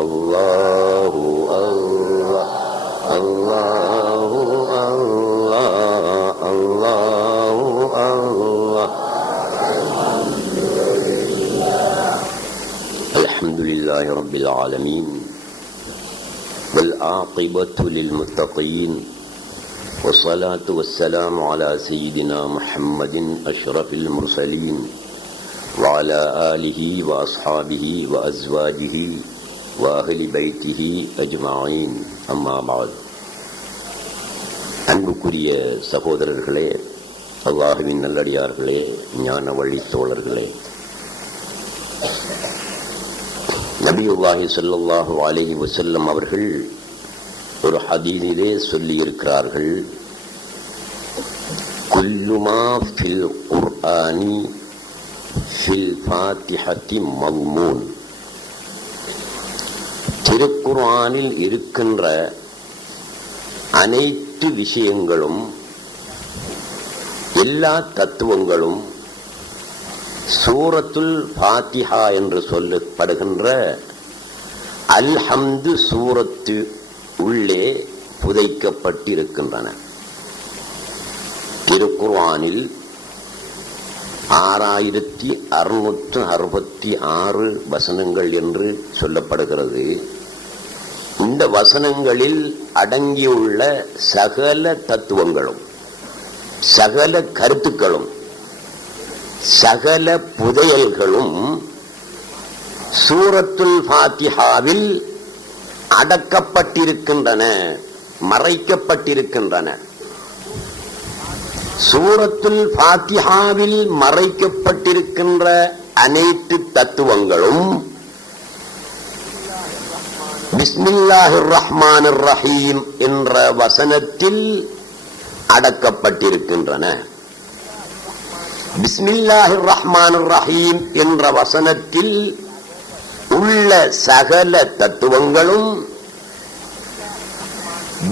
الله الله الله الله الله الله الحمد لله رب العالمين والعاقبة للمتقين والصلاة والسلام على سيدنا محمد أشرف المرسلين وعلى آله وأصحابه وأزواجه وأهل بيته أجمعين أما بعد. அன்புக்குரிய சகோதரர்களே, அல்லாஹ்வின் நல்லடியார்களே, ஞான வழி தோழர்களே, நபியுல்லாஹி ஸல்லல்லாஹு அலைஹி வஸல்லம் அவர்கள் ஒரு ஹதீஸிலே சொல்லியிருக்கிறார்கள், குல்லு மா ஃபில் குர்ஆனி ஃபில் ஃபாத்திஹத்தி மல்மூன். திருக்குர்ஆனில் இருக்கின்ற அனைத்து விஷயங்களும், எல்லா தத்துவங்களும் சூரத்துல் ஃபாத்திஹா என்று சொல்லப்படுகின்ற அல்ஹம்து சூரத்து உள்ளே புதைக்கப்பட்டிருக்கின்றன. திருக்குர்ஆனில் 6666 வசனங்கள் என்று சொல்லப்படுகிறது. இந்த வசனங்களில் அடங்கியுள்ள சகல தத்துவங்களும், சகல கருத்துக்களும், சகல புதையல்களும் சூரத்துல் ஃபாத்திஹாவில் அடக்கப்பட்டிருக்கின்றன, மறைக்கப்பட்டிருக்கின்றன. சூரத்துல் ஃபாத்திஹாவில் மறைக்கப்பட்டிருக்கின்ற அனைத்து தத்துவங்களும் பிஸ்மில்லாஹிர் ரஹ்மானிர் ரஹீம் என்ற வசனத்தில் அடக்கப்பட்டிருக்கின்றன. பிஸ்மில்லாஹிர் ரஹ்மானிர் ரஹீம் என்ற வசனத்தில் உள்ள சகல தத்துவங்களும்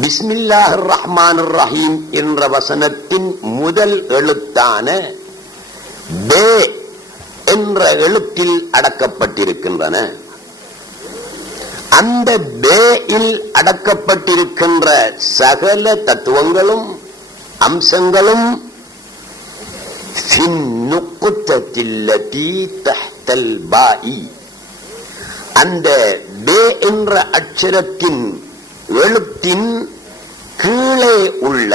பிஸ்மில்லாஹிர் ரஹ்மானிர் ரஹீம் என்ற வசனத்தின் முதல் எழுத்தான பே என்ற எழுத்தில் அடக்கப்பட்டிருக்கின்றன. அந்த பேயில் அடக்கப்பட்டிருக்கின்ற சகல தத்துவங்களும் அம்சங்களும் அந்த பே என்ற அட்சரத்தின் எழுத்தின் கீழே உள்ள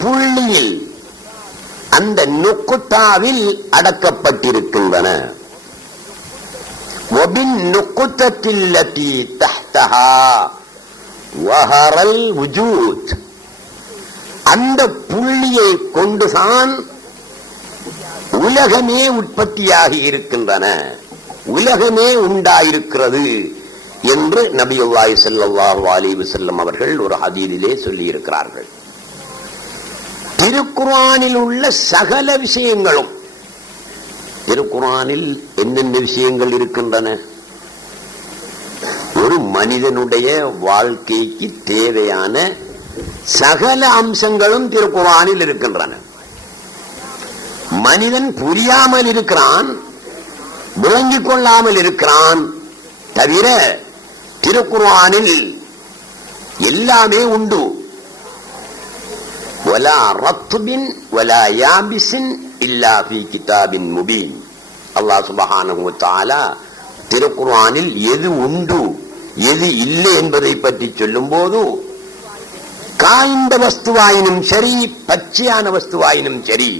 புள்ளியில், அந்த நுக்குத்தாவில் அடக்கப்பட்டிருக்கின்றன. அந்த புள்ளியை கொண்டுதான் உலகமே உற்பத்தியாகி இருக்கின்றன, உலகமே உண்டாயிருக்கிறது என்று நபியுல்லாஹி ஸல்லல்லாஹு அலைஹி வஸல்லம் அவர்கள் ஒரு ஹதீஸிலே சொல்லி இருக்கிறார்கள். திருக்குர்ஆனில் உள்ள சகல விஷயங்களும், திருக்குர்ஆனில் என்னென்ன விஷயங்கள் இருக்கின்றன? ஒரு மனிதனுடைய வாழ்க்கைக்கு தேவையான சகல அம்சங்களும் திருக்குர்ஆனில் இருக்கின்றன. மனிதன் புரியாமல் இருக்கிறான், விளங்கிக் கொள்ளாமல் இருக்கிறான். தவிர திருக்குர்ஆனில் எல்லாமே உண்டு. வலா ரத்பின் வலா யாபிஸின் இல்லா ஃபீ கிதாபின் முபீன். அல்லாஹ் சுப்ஹானஹு வ தஆலா திருக்குர்ஆனில் எது உண்டு எது இல்லை என்பதை பற்றி சொல்லும் போது, காய்ந்த வஸ்துவாயினும் சரி, பச்சையான வஸ்துவாயினும் சரி,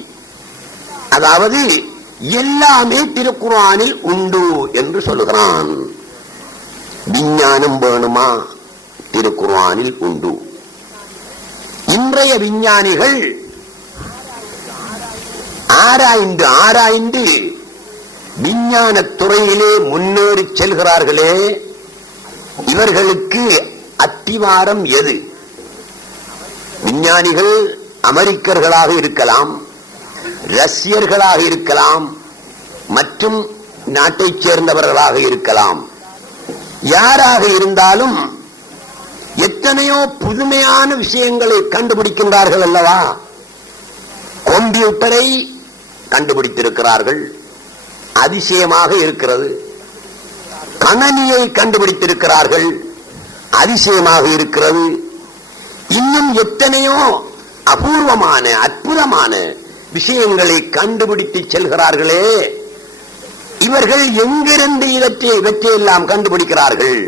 அதாவது எல்லாமே திருக்குர்ஆனில் உண்டு என்று சொல்லுகிறான். விஞ்ஞானம் வேணுமா? திருக்குர்ஆனில் உண்டு. இன்றைய விஞ்ஞானிகள் ஆராய்ந்து விஞ்ஞான துறையிலே முன்னேறி செல்கிறார்களே, இவர்களுக்கு அத்திவாரம் எது? விஞ்ஞானிகள் அமெரிக்கர்களாக இருக்கலாம், ரஷ்யர்களாக இருக்கலாம், மற்றும் நாட்டைச் சேர்ந்தவர்களாக இருக்கலாம். யாராக இருந்தாலும் எத்தனையோ புதுமையான விஷயங்களை கண்டுபிடிக்கின்றார்கள் அல்லவா? கம்ப்யூட்டரை கண்டுபிடித்திருக்கிறார்கள், அதிசயமாக இருக்கிறது. கணனியை கண்டுபிடித்திருக்கிறார்கள், அதிசயமாக இருக்கிறது. இன்னும் எத்தனையோ அபூர்வமான அற்புதமான விஷயங்களை கண்டுபிடித்து செல்கிறார்களே, இவர்கள் எங்கிருந்து இவற்றையெல்லாம் கண்டுபிடிக்கிறார்கள்?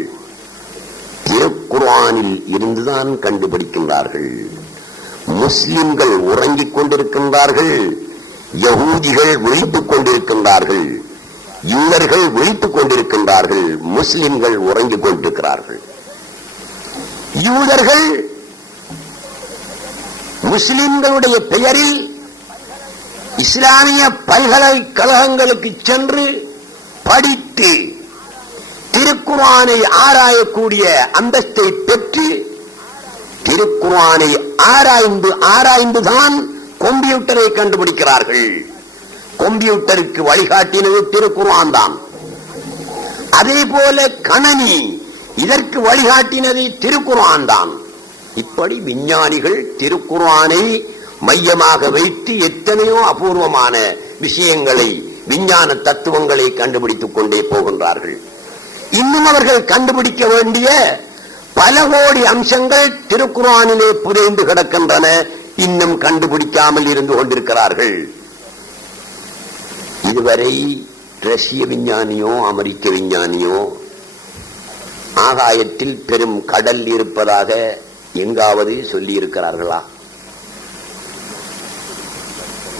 திருக்குர்ஆனில் இருந்துதான் கண்டுபிடிக்கின்றார்கள். முஸ்லிம்கள் உறங்கிக் கொண்டிருக்கின்றார்கள், யகூதிகள் விழித்துக் கொண்டிருக்கின்றார்கள், யூதர்கள் விழித்துக் கொண்டிருக்கின்றார்கள், முஸ்லிம்கள் உறங்கிக் கொண்டிருக்கிறார்கள். யூதர்கள் முஸ்லிம்களுடைய பெயரில் இஸ்லாமிய பல்கலைக்கழகங்களுக்கு சென்று படித்து திருக்குர்ஆனை ஆராயக்கூடிய அந்தஸ்தை பெற்று திருக்குர்ஆனை ஆராய்ந்துதான் கம்ப்யூட்டரை கண்டுபிடிக்கிறார்கள். கம்ப்யூட்டருக்கு வழிகாட்டினது திருக்குர்ஆன் தான். அதே போல கணனி, இதற்கு வழிகாட்டினது திருக்குர்ஆன் தான். இப்படி விஞ்ஞானிகள் திருக்குர்ஆனை மையமாக வைத்து எத்தனையோ அபூர்வமான விஷயங்களை, விஞ்ஞான தத்துவங்களை கண்டுபிடித்துக் கொண்டே போகின்றார்கள். இன்னும் அவர்கள் கண்டுபிடிக்க வேண்டிய பல கோடி அம்சங்கள் திருக்குர்ஆனிலே புதைந்து கிடக்கின்றன, இன்னும் கண்டுபிடிக்காமல் இருந்து கொண்டிருக்கிறார்கள். இதுவரை ரஷ்ய விஞ்ஞானியோ அமெரிக்க விஞ்ஞானியோ ஆகாயத்தில் பெரும் கடல் இருப்பதாக எங்காவது சொல்லி இருக்கிறார்களா?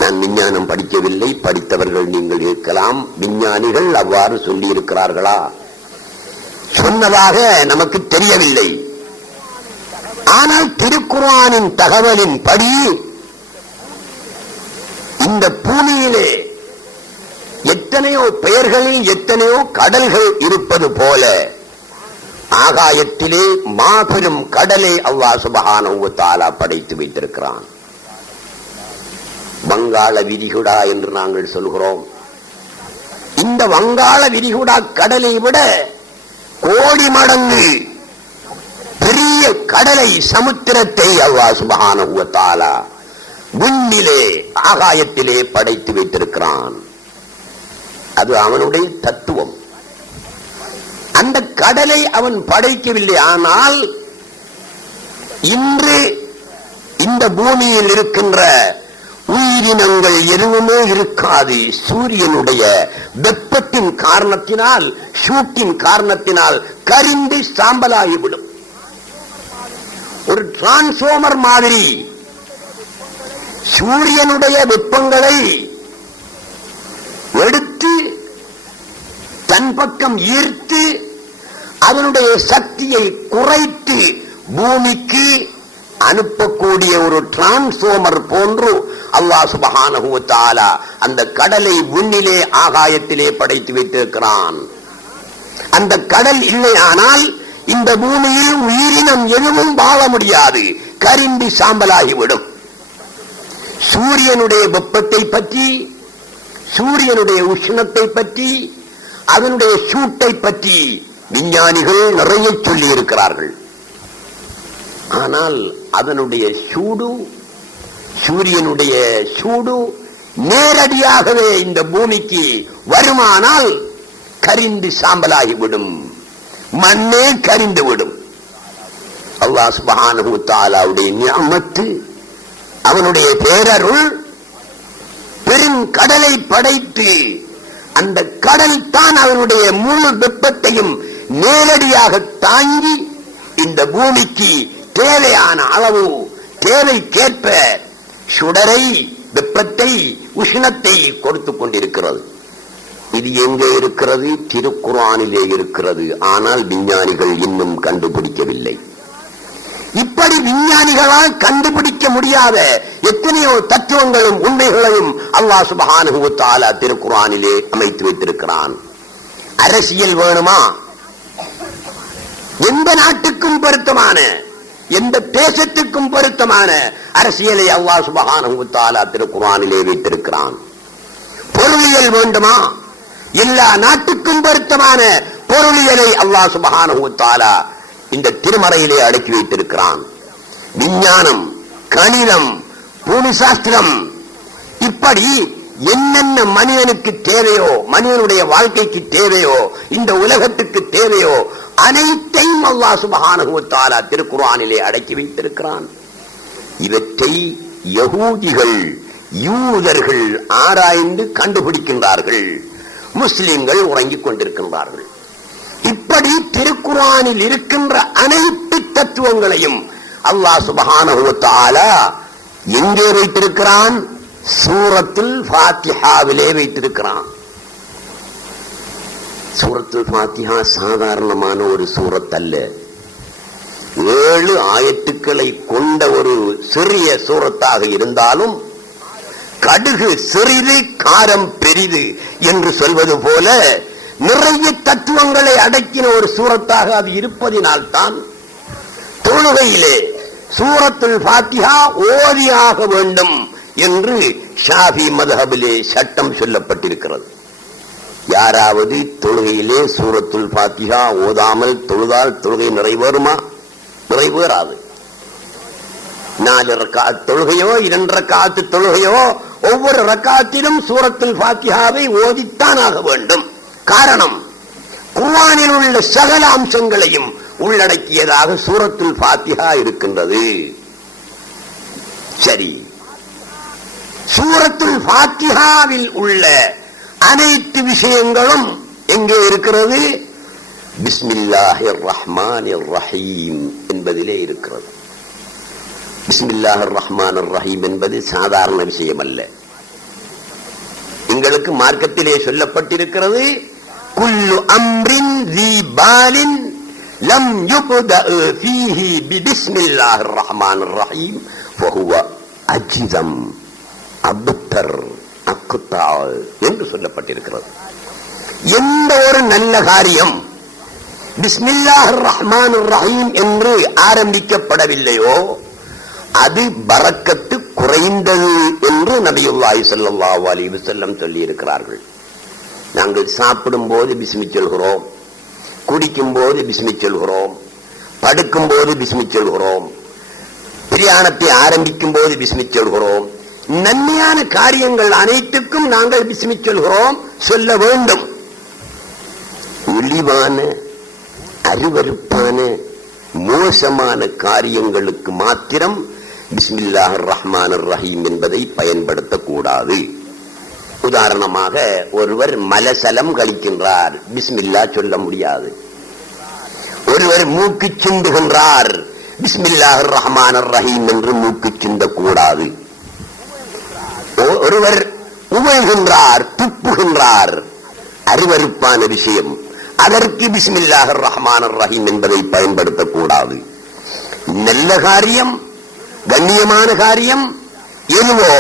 நான் விஞ்ஞானம் படிக்கவில்லை, படித்தவர்கள் நீங்கள் இருக்கலாம். விஞ்ஞானிகள் அவ்வாறு சொல்லி இருக்கிறார்களா? சொன்னதாக நமக்கு தெரியவில்லை. ஆனால் திருக்குர்ஆனின் தகவலின் படி இந்த பூமியிலே எத்தனையோ பெயர்களில் எத்தனையோ கடல்கள் இருப்பது போல ஆகாயத்திலே மாபெரும் கடலை அல்லாஹ் சுப்ஹானஹு வ தஆலா படைத்து வைத்திருக்கிறான். வங்காள விரிகுடா என்று நாங்கள் சொல்கிறோம். இந்த வங்காள விரிகுடா கடலை விட கோடி மடங்கு பெரிய கடலை, சமுத்திரத்தை அல்லாஹ் சுப்ஹானஹு வ தஆலா விண்ணிலே ஆகாயத்திலே படைத்து வைத்திருக்கிறான். அது அவனுடைய தத்துவம். அந்த கடலை அவன் படைக்கவில்லை. ஆனால் இன்று இந்த பூமியில் இருக்கின்ற உயிரினங்கள் எதுவுமே இருக்காது. சூரியனுடைய வெப்பத்தின் காரணத்தினால், சூட்டின் காரணத்தினால் கரிந்து சாம்பலாகிவிடும். ஒரு டிரான்ஸ்பார்மர் மாதிரி சூரியனுடைய வெப்பங்களை எடுத்து தன் பக்கம் ஈர்த்து அதனுடைய சக்தியை குறைத்து பூமிக்கு அனுப்பக்கூடிய ஒரு டிரான்ஸ்பார்மர் போன்று அல்லாஹ் சுப்ஹானஹு வ தஆலா அந்த கடலை விண்ணிலே ஆகாயத்திலே படைத்து வைத்திருக்கிறான். அந்த கடல் இல்லையானால் இந்த பூமியில் உயிரினம் எதுவும் வாழ முடியாது, கரிந்து சாம்பலாகிவிடும். சூரியனுடைய வெப்பத்தை பற்றி, சூரியனுடைய உஷ்ணத்தை பற்றி, அதனுடைய சூட்டை பற்றி விஞ்ஞானிகள் நிறைய சொல்லி இருக்கிறார்கள். ஆனால் அதனுடைய சூடு, சூரியனுடைய சூடு நேரடியாகவே இந்த பூமிக்கு வருமானால் கரிந்து சாம்பலாகிவிடும், மண்ணே கரிந்து விடும். அல்லாஹ் சுப்ஹானஹு வ தஆலாவுடைய நிஅமத்து, அவனுடைய பேரருள், பெரும் கடலை படைத்து அந்த கடல் தான் அவனுடைய முழு வெப்பத்தையும் நேரடியாக தாங்கி இந்த பூமிக்கு தேவையான அளவு, தேவைக்கேற்ப சுடரை, வெப்பத்தை, உஷ்ணத்தை கொடுத்துக் கொண்டிருக்கிறது. இது எங்கே இருக்கிறது? திருக்குர்ஆனிலே இருக்கிறது. ஆனால் விஞ்ஞானிகள் இன்னும் கண்டுபிடிக்கவில்லை. இப்படி விஞ்ஞானிகளால் கண்டுபிடிக்க முடியாத எத்தனையோ தத்துவங்களும் உண்மைகளையும் அல்லாஹ் சுப்ஹானஹு வ தஆலா திருக்குர்ஆனிலே அமைத்து வைத்திருக்கிறான். அரசியல் வேணுமா? எந்த நாட்டுக்கும் பொருத்தமான, எந்த தேசத்துக்கும் பொருத்தமான அரசியலை அல்லாஹ் சுப்ஹானஹு வ தஆலா திருக்குர்ஆனிலே வைத்திருக்கிறான். பொருளியல் வேண்டுமா? எல்லா நாட்டுக்கும் பொருத்தமான பொருளியலை அல்லாஹ் சுப்ஹானஹு வ தஆலா இந்த திருமறையிலே அடக்கி வைத்திருக்கிறான். விஞ்ஞானம், கணிதம், பூமி சாஸ்திரம், இப்படி என்னென்ன மனிதனுக்கு தேவையோ, மனிதனுடைய வாழ்க்கைக்கு தேவையோ, இந்த உலகத்துக்கு தேவையோ அனைத்தையும் அல்லாஹ் சுப்ஹானஹு வ தஆலா திருக்குர்ஆனிலே அடக்கி வைத்திருக்கிறான். இவற்றை யகூதிகள், யூதர்கள் ஆராய்ந்து கண்டுபிடிக்கின்றார்கள், முஸ்லிம்கள் உறங்கிக் கொண்டிருக்கின்றார்கள். இப்படி திருக்குர்ஆனில் இருக்கின்ற அனைத்து தத்துவங்களையும் அல்லாஹ் சுப்ஹானஹு வ தஆலா எங்கே வைத்திருக்கிறான்? சூரத்துல் ஃபாத்திஹாவிலே வைத்திருக்கிறான். சூரத்துல் ஃபாத்திஹா சாதாரணமான ஒரு சூரத் அல்ல. 7 ஆயத்துக்களை கொண்ட ஒரு சிறிய சூரத்தாக இருந்தாலும் கடுகு சிறிது காரம் பெரிது என்று சொல்வது போல நிறைய தத்துவங்களை அடக்கின ஒரு சூரத்தாக அது இருப்பதினால்தான் தொழுகையிலே சூரத்துல் ஃபாத்திஹா ஓதியாக வேண்டும் என்று ஷாஃபி மத்ஹபிலே சட்டம் சொல்லப்பட்டிருக்கிறது. யாராவது தொழுகையிலே சூரத்துல் ஃபாத்திஹா ஓதாமல் தொழுதால் தொழுகை நிறைவேறுமா? நிறைவேறாது. 4 ரக்காத் தொழுகையோ 2 ரக்காத்து தொழுகையோ ஒவ்வொரு ரக்காத்திலும் சூரத்துல் ஃபாத்திஹாவை ஓதித்தான் ஆக வேண்டும். காரணம், குர்ஆனில் உள்ள சகல அம்சங்களையும் உள்ளடக்கியதாக சூரத்துல் ஃபாத்திஹா இருக்கின்றது. சரி, சூரத்துல் ஃபாத்திஹாவில் உள்ள அனைத்து விஷயங்களும் எங்கே இருக்கிறது? பிஸ்மில்லாஹிர் ரஹ்மானிர் ரஹீம் என்பதிலே இருக்கிறது. பிஸ்மில்லாஹிர் ரஹ்மானிர் ரஹீம் என்பது சாதாரண விஷயம் அல்ல. எங்களுக்கு மார்க்கத்திலே சொல்லப்பட்டிருக்கிறது, குல்லு அம்ரின் ذي بال لم يبدأ فيه ببسم الله الرحمن الرحيم فهو أجذم அபுத்தர் அக்குத்தா என்று சொல்லப்பட்டிருக்கிறது. எந்த ஒரு நல்ல காரியம் பிஸ்மில்லாஹிர் ரஹ்மானிர் ரஹீம் என்று ஆரம்பிக்கப்படவில்லையோ அது பரக்கத்து குறைந்தது என்று நபியுல்லாஹி ஸல்லல்லாஹு அலைஹி வஸல்லம் சொல்லி இருக்கிறார்கள். நாங்கள் சாப்பிடும் போது பிஸ்மி சொல்கிறோம், குடிக்கும் போது பிஸ்மி சொல்கிறோம், படுக்கும் போது பிஸ்மி சொல்கிறோம், பிரயாணத்தை ஆரம்பிக்கும் போது பிஸ்மி சொல்கிறோம். நன்மையான காரியங்கள் அனைத்துக்கும் நாங்கள் பிஸ்மி சொல்கிறோம், சொல்ல வேண்டும். இழிவான, அருவருப்பான, மோசமான காரியங்களுக்கு மாத்திரம் பிஸ்மில்லாஹிர் ரஹ்மானிர் ரஹீம் என்பதை பயன்படுத்தக்கூடாது. உதாரணமாக, ஒருவர் மலசலம் கழிக்கின்றார், பிஸ்மில்லா சொல்ல முடியாது. ஒருவர் மூக்கு சிந்துகின்றார், பிஸ்மில்லாஹிர் ரஹ்மானிர் ரஹீம் என்று மூக்கு சிந்தக்கூடாது. ஒருவர் உமிழ்கின்றார், துப்புகின்றார், அருவருப்பான விஷயம், அதற்கு பிஸ்மில்லாஹிர் ரஹ்மானிர் ரஹீம் என்பதை பயன்படுத்தக்கூடாது. நல்ல காரியம், கண்ணியமான காரியம் எதுவோ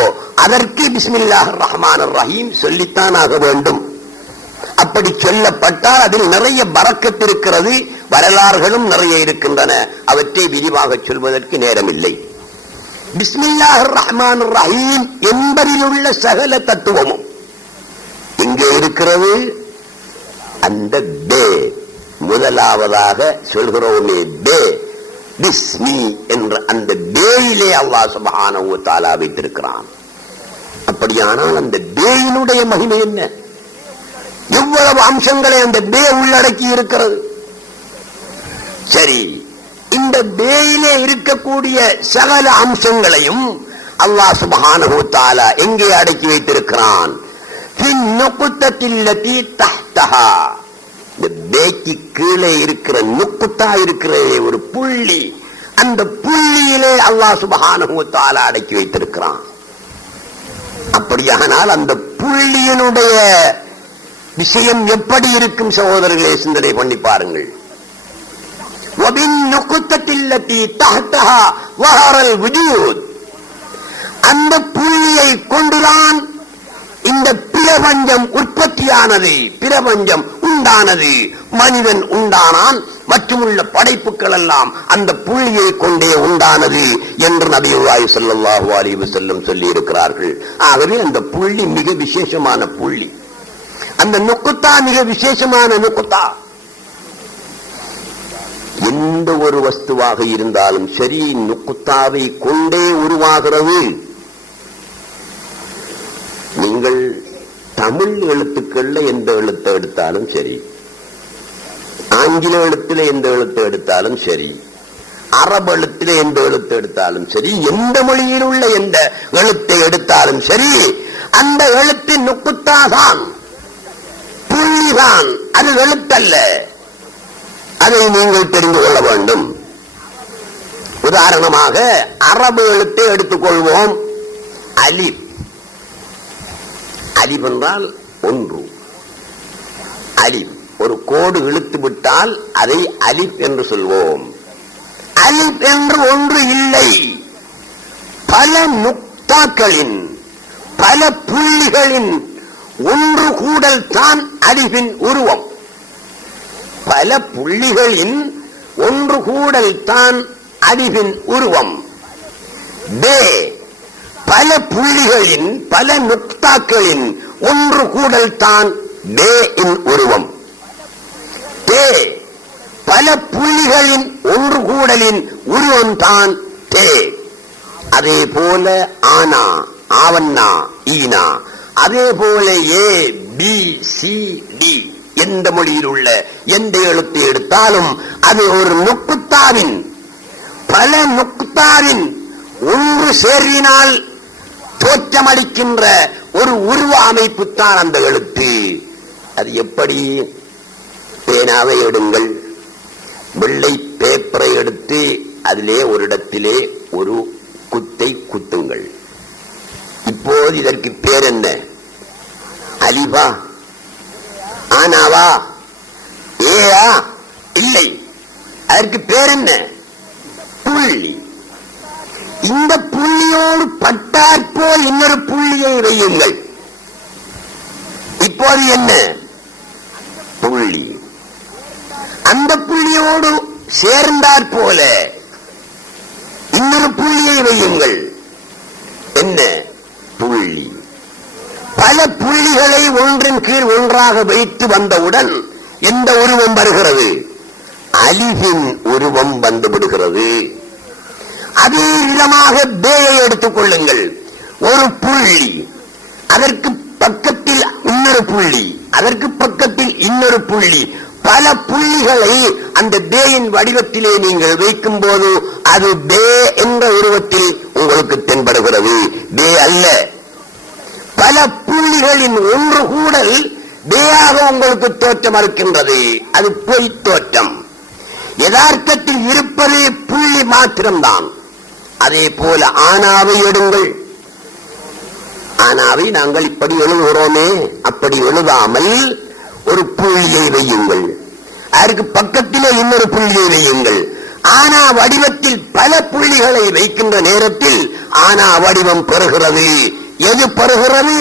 அதற்கு பிஸ்மில்லாஹிர் ரஹ்மானிர் ரஹீம் சொல்லித்தான் ஆக வேண்டும். அப்படி சொல்லப்பட்டால் அதில் நிறைய பரக்கத் இருக்கிறது. வரலாறுகளும் நிறைய இருக்கின்றன, அவற்றை விரிவாக சொல்வதற்கு நேரமில்லை. பிஸ்மில்லாஹிர் ரஹ்மானிர் ரஹீம் என்பதில் உள்ள சகல தத்துவமும் எங்கே இருக்கிறது? அந்த பே, முதலாவதாக சொல்கிறோமே பே, பிஸ்மி என்ற அந்த பேயிலே அல்லாஹ் சுப்ஹானஹு வ தஆலா வைத்திருக்கிறான். அப்படியானால் அந்த பேயினுடைய மகிமை என்ன? எவ்வளவு அம்சங்களை அந்த பே உள்ளடக்கி இருக்கிறது. சரி, இந்த பேயிலே இருக்கக்கூடிய சகல அம்சங்களையும் அல்லாஹ் சுப்ஹானஹு வ தஆலா எங்கே அடக்கி வைத்திருக்கிறான்? ஃபின் நுக்தத்தில்லதி தஹ்தஹா, இந்த பேக்கு கீழே இருக்கிற நுக்தா இருக்கிற ஒரு புள்ளி, அந்த புள்ளியிலே அல்லாஹ் சுப்ஹானஹு வ தஆலா அடக்கி வைத்திருக்கிறான். அப்படியானால் அந்த புள்ளியினுடைய விஷயம் எப்படி இருக்கும் சகோதரர்களே? சிந்தனை பண்ணி பாருங்கள். அந்த புள்ளியை கொண்டுதான் இந்த பிரபஞ்சம் உற்பத்தியானது, பிரபஞ்சம் உண்டானது, மனிதன் உண்டானான், மற்றும் உள்ள படைப்புகள் எல்லாம் அந்த புள்ளியை கொண்டே உண்டானது என்று நபியுல்லாஹி ஸல்லல்லாஹு அலைஹி வஸல்லம் சொல்லி இருக்கிறார்கள். ஆகவே அந்த புள்ளி மிக விசேஷமான புள்ளி, அந்த நுக்தா மிக விசேஷமான நுக்தா. எந்த ஒரு வஸ்துவாக இருந்தாலும் சரி, நுக்தாவை கொண்டே உருவாகிறது. நீங்கள் தமிழ் எழுத்துக்கள்ல எந்த எழுத்தை எடுத்தாலும் சரி, ஆங்கில எழுத்துல எந்த எழுத்தை எடுத்தாலும் சரி, அரபு எழுத்துல எந்த எழுத்தை எடுத்தாலும் சரி, எந்த மொழியில் உள்ள எந்த எழுத்தை எடுத்தாலும் சரி, அந்த எழுத்து நுக்குத்தாதான், புள்ளிதான், அது எழுத்தல்ல. அதை நீங்கள் தெரிந்து கொள்ள வேண்டும். உதாரணமாக அரபு எழுத்தை எடுத்துக்கொள்வோம். அலிப். அலிப் என்றால் ஒன்று. அலிப் ஒரு கோடு இழுத்து விட்டால் அதை அலிப் என்று சொல்வோம். அலிப் என்று ஒன்று இல்லை. பல நுக்தாக்களின், பல புள்ளிகளின் ஒன்று கூடல் தான் அலிபின் உருவம். பல புள்ளிகளின் ஒன்று கூடல் தான் அலிபின் உருவம். பே பல புள்ளிகளின், பல நுக்தாக்களின் ஒன்று கூடல் தான் பே இன் உருவம். தே பல புள்ளிகளின் ஒன்று கூடலின் உருவம் தான் தே. அதே போல ஆனா, ஆவண்ணா, ஈனா, அதே போல ஏ பி சி டி, எந்த மொழியில் உள்ள எந்த எழுத்தை எடுத்தாலும் அது ஒரு நுக்குத்தாவின், பல நுக்குத்தாவின் ஒன்று சேர்வினால் தோற்றமளிக்கின்ற ஒரு உருவ அமைப்பு தான் அந்த எழுத்து. அது எப்படி? பேனாவை எடுங்கள், வெள்ளை பேப்பரை எடுத்து அதிலே ஒரு இடத்திலே ஒரு குத்தை குத்துங்கள். இப்போது இதற்கு பேர் என்ன? அலிபா, ஆனாவா, ஏயா? இல்லை. அதற்கு பேர் என்ன? புள்ளி. இந்த புள்ளியோடு பட்டாற்போல் இன்னொரு புள்ளியை வையுங்கள். இப்போது என்ன? புள்ளி. அந்த புள்ளியோடு சேர்ந்தாற் போல இன்னொரு புள்ளியை வையுங்கள். என்ன? புள்ளி. பல புள்ளிகளை ஒன்றின் கீழ் ஒன்றாக வைத்து வந்தவுடன் எந்த உருவம் வருகிறது? அலிபின் உருவம் வந்துவிடுகிறது. அதே விதமாக பேயை எடுத்துக் கொள்ளுங்கள். ஒரு புள்ளி, அதற்கு பக்கத்தில் இன்னொரு புள்ளி, அதற்கு பக்கத்தில் இன்னொரு புள்ளி, பல புள்ளிகளை அந்த பேயின் வடிவத்திலே நீங்கள் வைக்கும் போது அது பே என்ற உருவத்தில் உங்களுக்கு தென்படுகிறது. பே அல்ல. பல புள்ளிகளின் ஒன்று கூடல் பேயாக உங்களுக்கு தோற்றம் இருக்கின்றது. அது பொய் தோற்றம். யதார்த்தத்தில் இருப்பதே புள்ளி மாத்திரம்தான். அதே போல ஆனாவை எடுங்கள். ஆனாவை நாங்கள் இப்படி எழுதுகிறோமே, அப்படி எழுதாமல் ஒரு புள்ளியை வையுங்கள். அதற்கு பக்கத்திலே இன்னொரு புள்ளியை வையுங்கள். ஆனா வடிவத்தில் பல புள்ளிகளை வைக்கின்ற நேரத்தில் ஆனா வடிவம் பெறுகிறது. எது பெறுகிறது?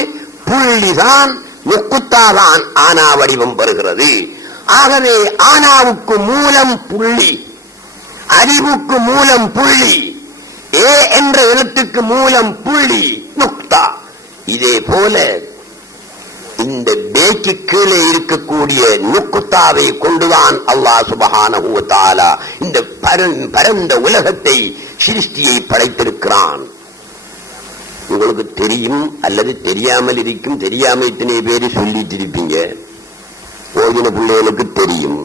புள்ளிதான், நுக்குத்தாதான் ஆனா வடிவம் பெறுகிறது. ஆகவே ஆனாவுக்கு மூலம் புள்ளி, அறிவுக்கு மூலம் புள்ளி, ஏ என்ற எழுத்துக்கு மூலம் புள்ளி, நுக்தா. இதே போல இந்த பேக்கு கீழே இருக்கக்கூடிய நுக்குத்தாவை கொண்டுதான் அல்லாஹ் சுப்ஹானஹு வ தஆலா இந்த பரந்த உலகத்தை, சிருஷ்டியை படைத்திருக்கிறான். உங்களுக்கு தெரியும் அல்லது தெரியாமல் இருக்கும். தெரியாம இத்தனை பேரு சொல்லிட்டு இருப்பீங்க. ஓதின பிள்ளைகளுக்கு தெரியும்.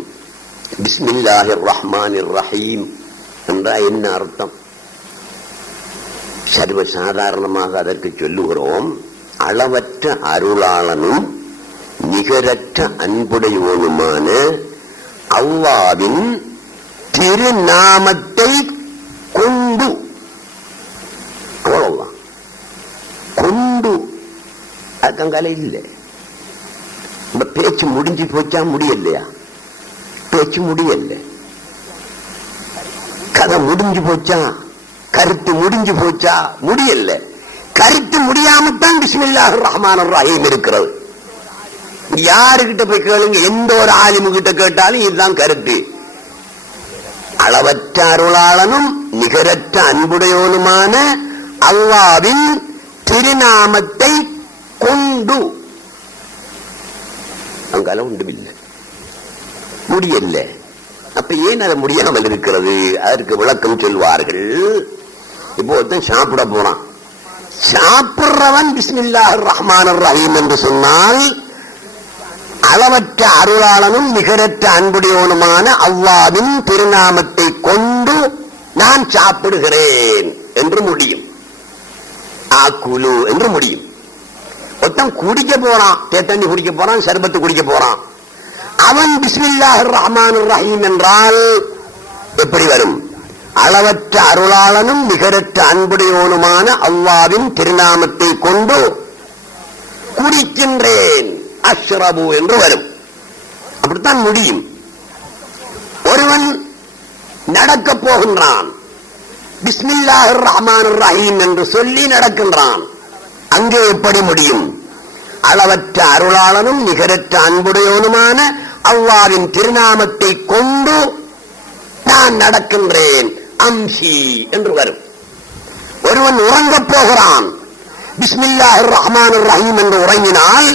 பிஸ்மில்லாஹிர் ரஹ்மானிர் ரஹீம் என்றா என்ன அர்த்தம்? சர்வசாதாரணமாக அதற்கு சொல்லுகிறோம், அளவற்ற அருளாளனும் நிகரற்ற அன்புடையோனுமான அல்லாஹ்வின் திருநாமத்தை கொண்டு. அவ்வளவுதான். கொண்டு அக்கங்கால இல்லை. பேச்சு முடிஞ்சு போச்சா? முடியலையா? பேச்சு முடியல. கதை முடிஞ்சு போச்சா? கருத்து முடிஞ்சு போச்சா? முடியல. கருத்து முடியாமத்தான் பிஸ்மில்லாஹிர் ரஹ்மானிர் ரஹீம் இருக்கிறது. யாருகிட்ட போய் கேளுங்க, எந்த ஒரு ஆலிமு கிட்ட கேட்டாலும் இதுதான் கருத்து. அளவற்ற அருளாளனும் நிகரற்ற அன்புடையோனுமான அல்லாஹ்வின் திருநாமத்தை கொண்டு. அங்கால ஒன்றுமில்லை, முடியல. அப்ப ஏன் அது முடியாமல் இருக்கிறது? அதற்கு விளக்கம் சொல்வார்கள். இப்போ ஒருத்தன் சாப்பிட போறான். சாப்பிடுறவன் பிஸ்மில்லாஹிர் ரஹ்மானிர் ரஹீம் என்று சொன்னால் அளவற்ற அருளாளனும் நிகரற்ற அன்புடையவனுமான அல்லாஹ்வின் திருநாமத்தை கொண்டு நான் சாப்பிடுகிறேன் என்று முடியும். ஆக்குலு என்று முடியும். ஒருத்தன் குடிக்க போறான், தேத்தண்ணி குடிக்க போறான், சர்பத்து குடிக்க போறான். அவன் பிஸ்மில்லாஹிர் ரஹ்மானிர் ரஹீம் என்றால் எப்படி வரும்? அளவற்ற அருளாளனும் நிகரற்ற அன்புடையவனுமான அல்லாஹ்வின் திருநாமத்தை கொண்டு குடிக்கின்றேன் அஷ்ரபு என்று வரும். அப்படித்தான் முடியும். ஒருவன் நடக்க போகின்றான், பிஸ்மில்லாஹிர் ரஹ்மானிர் ரஹீம் என்று சொல்லி நடக்கின்றான். அங்கே எப்படி முடியும்? அளவற்ற அருளாளனும் நிகரற்ற அன்புடையவனுமான அல்லாஹ்வின் திருநாமத்தை கொண்டு நான் நடக்கின்றேன் அம்சி என்று வரும். ஒருவன் உறங்கப் போகிறான், பிஸ்மில்லாஹிர் ரஹ்மானிர் ரஹீம் என்று உறங்கினால்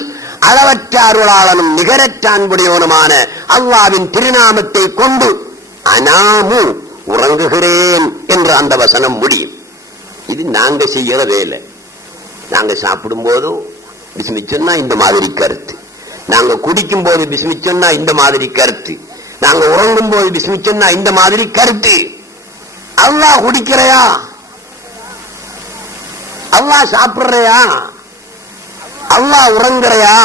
அளவற்ற அருளாளனும் நிகரற்ற அன்புடையவனுமான அல்லாஹ்வின் திருநாமத்தை கொண்டு அனாமு உறங்குகிறேன் என்று அந்த வசனம் முடியும். இது நாங்க செய்யற வேலை. நாங்க சாப்பிடும் போது பிஸ்மிச்சோன்னா இந்த மாதிரி கருத்து, நாங்க குடிக்கும் போது பிஸ்மிச்சோன்னா இந்த மாதிரி கருத்து, நாங்க உறங்கும் போது பிஸ்மிச்சோன்னா இந்த மாதிரி கருத்து. அல்லாஹ் குடிக்கிறையா? அல்லாஹ் சாப்பிடுறையா? அல்லாஹ் உறங்குறையா?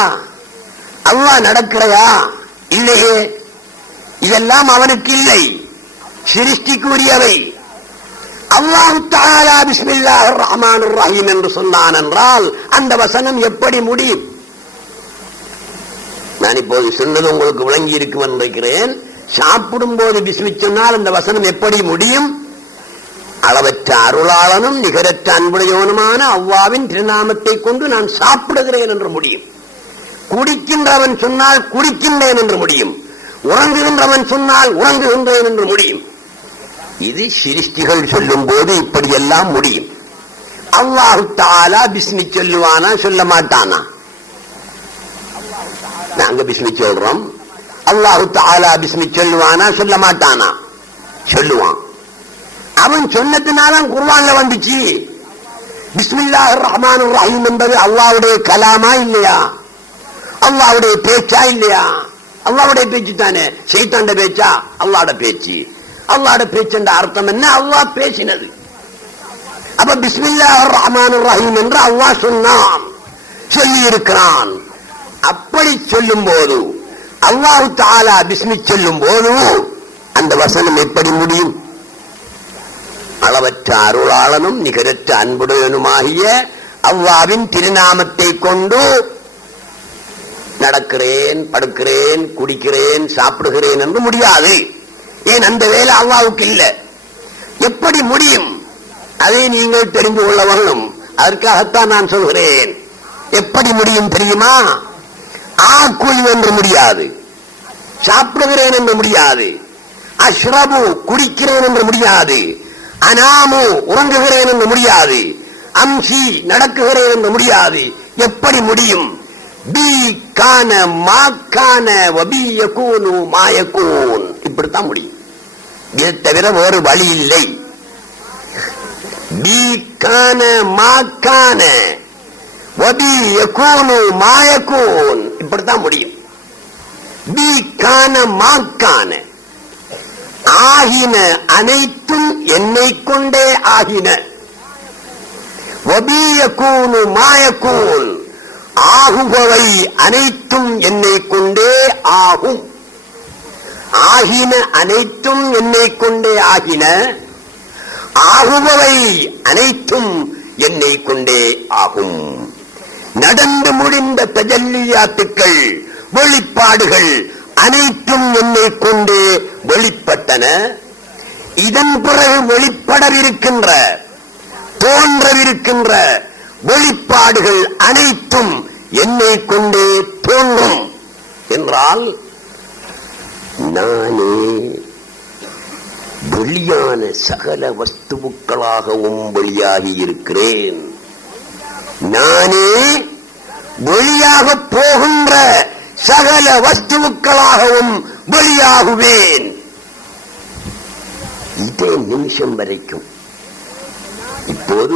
அல்லாஹ் நடக்கிறையா? இல்லையே. இதெல்லாம் அவனுக்கு இல்லை, சிருஷ்டிக்குரியவை. அல்லாஹ் தஆலா பிஸ்மில்லாஹிர் ரஹ்மானிர் ரஹீம் என்று சொன்னான் என்றால் அந்த வசனம் எப்படி முடியும்? நான் இப்போது சொன்னது உங்களுக்கு விளங்கி இருக்கும் என்று நினைக்கிறேன். சாப்பிடும் போது பிஸ்மி சொன்னால் அந்த வசனம் எப்படி முடியும்? அளவற்ற அருளாளனும் நிகரற்ற அன்புடையவனுமான அல்லாஹ்வின் திருநாமத்தை கொண்டு நான் சாப்பிடுகிறேன் என்று முடியும். குடிக்கின்றவன் சொன்னால் குடிக்கின்றேன் என்று முடியும். உறங்குகின்றவன் சொன்னால் உறங்குகின்றேன் என்று முடியும். இது சிருஷ்டிகள் சொல்லும் போது இப்படியெல்லாம் முடியும். அல்லாஹ் தஆலா பிஸ்மி சொல்லுவானா சொல்ல மாட்டானா? நாங்க பிஸ்மி சொல்றோம், அல்லாஹ் தஆலா பிஸ்மி சொல்லுவானா சொல்ல மாட்டானா? சொல்லுவான். அவன் சொன்னதுனால குர்ஆன்ல வந்துச்சு. பிஸ்மில்லாஹிர் ரஹ்மானிர் ரஹீம் என்பது அல்லாஹ்வுடைய கலாமா இல்லையா? அல்லாஹ்வுடைய பேச்சா இல்லையா? அல்லாஹ்வுடைய பேச்சு தானே. ஷைத்தான்ட பேச்சா? அல்லாஹ்வுடைய பேச்சு. அல்லாஹ்வுடைய பேச்சுன்ற அர்த்தம் என்ன? அல்லாஹ் பேசினது. அப்ப பிஸ்மில்லாஹிர் ரஹ்மானிர் ரஹீம் என்று அல்லாஹ் சொன்னான், சொல்லி இருக்கிறான். அப்படி சொல்லும் போது அல்லாஹ் தஆலா பிஸ்மி சொல்லும் போது அந்த வசனம் எப்படி முடியும்? அளவற்ற அருளாளனும் நிகரற்ற அன்புடையனுமாகிய அல்லாஹ்வின் திருநாமத்தை கொண்டு நடக்கிறேன், படுக்கிறேன், குடிக்கிறேன், சாப்பிடுகிறேன் என்று முடியாது. ஏன்? அந்த வேலை அல்லாஹ்வுக்கு இல்லை. எப்படி முடியும்? அதை நீங்கள் தெரிந்து கொள்ள வேண்டும். அதற்காகத்தான் நான் சொல்கிறேன். எப்படி முடியும் தெரியுமா? ஆக்குல் என்று முடியாது, சாப்பிடுகிறேன் என்று முடியாது, அஷ்ரபு குடிக்கிறேன் என்று முடியாது, அனாமு உறங்குகிறேன் என்று முடியாது, அம்சி நடக்குகிறேன் என்று முடியாது. எப்படி முடியும்? பி கான மாக்கான வபி யகூனு மாயகூன், இப்படித்தான் முடியும். இதை தவிர வேறு வழி இல்லை. பி கான மாக்கான வபி யகூனு மாயகூன், இப்படித்தான் முடியும். பி கான மாக்கான, ஆகின அனைத்தும் என்னை கொண்டே ஆகின. வபி யகூனு மாயகூன், ஆகுபவை அனைத்தும் என்னை கொண்டே ஆகும். ஆகின அனைத்தும் என்னை கொண்டே ஆகின, ஆகுபவை அனைத்தும் என்னை கொண்டே ஆகும். நடந்து முடிந்த தஜல்லியாத்துக்கள், வெளிப்பாடுகள் அனைத்தும் என்னை கொண்டே வெளிப்பட்டன. இதன் பிறகு வெளிப்படவிருக்கின்ற, தோன்றவிருக்கின்ற வெளிப்பாடுகள் அனைத்தும் என்னை கொண்டே தோன்றும் என்றால் நானே வெளியான சகல வஸ்துக்களாகவும் வெளியாகி இருக்கிறேன். நானே வெளியாக போகின்ற சகல வஸ்துக்களாகவும் வெளியாகுவேன். இதே நிமிஷம் வரைக்கும். இப்போது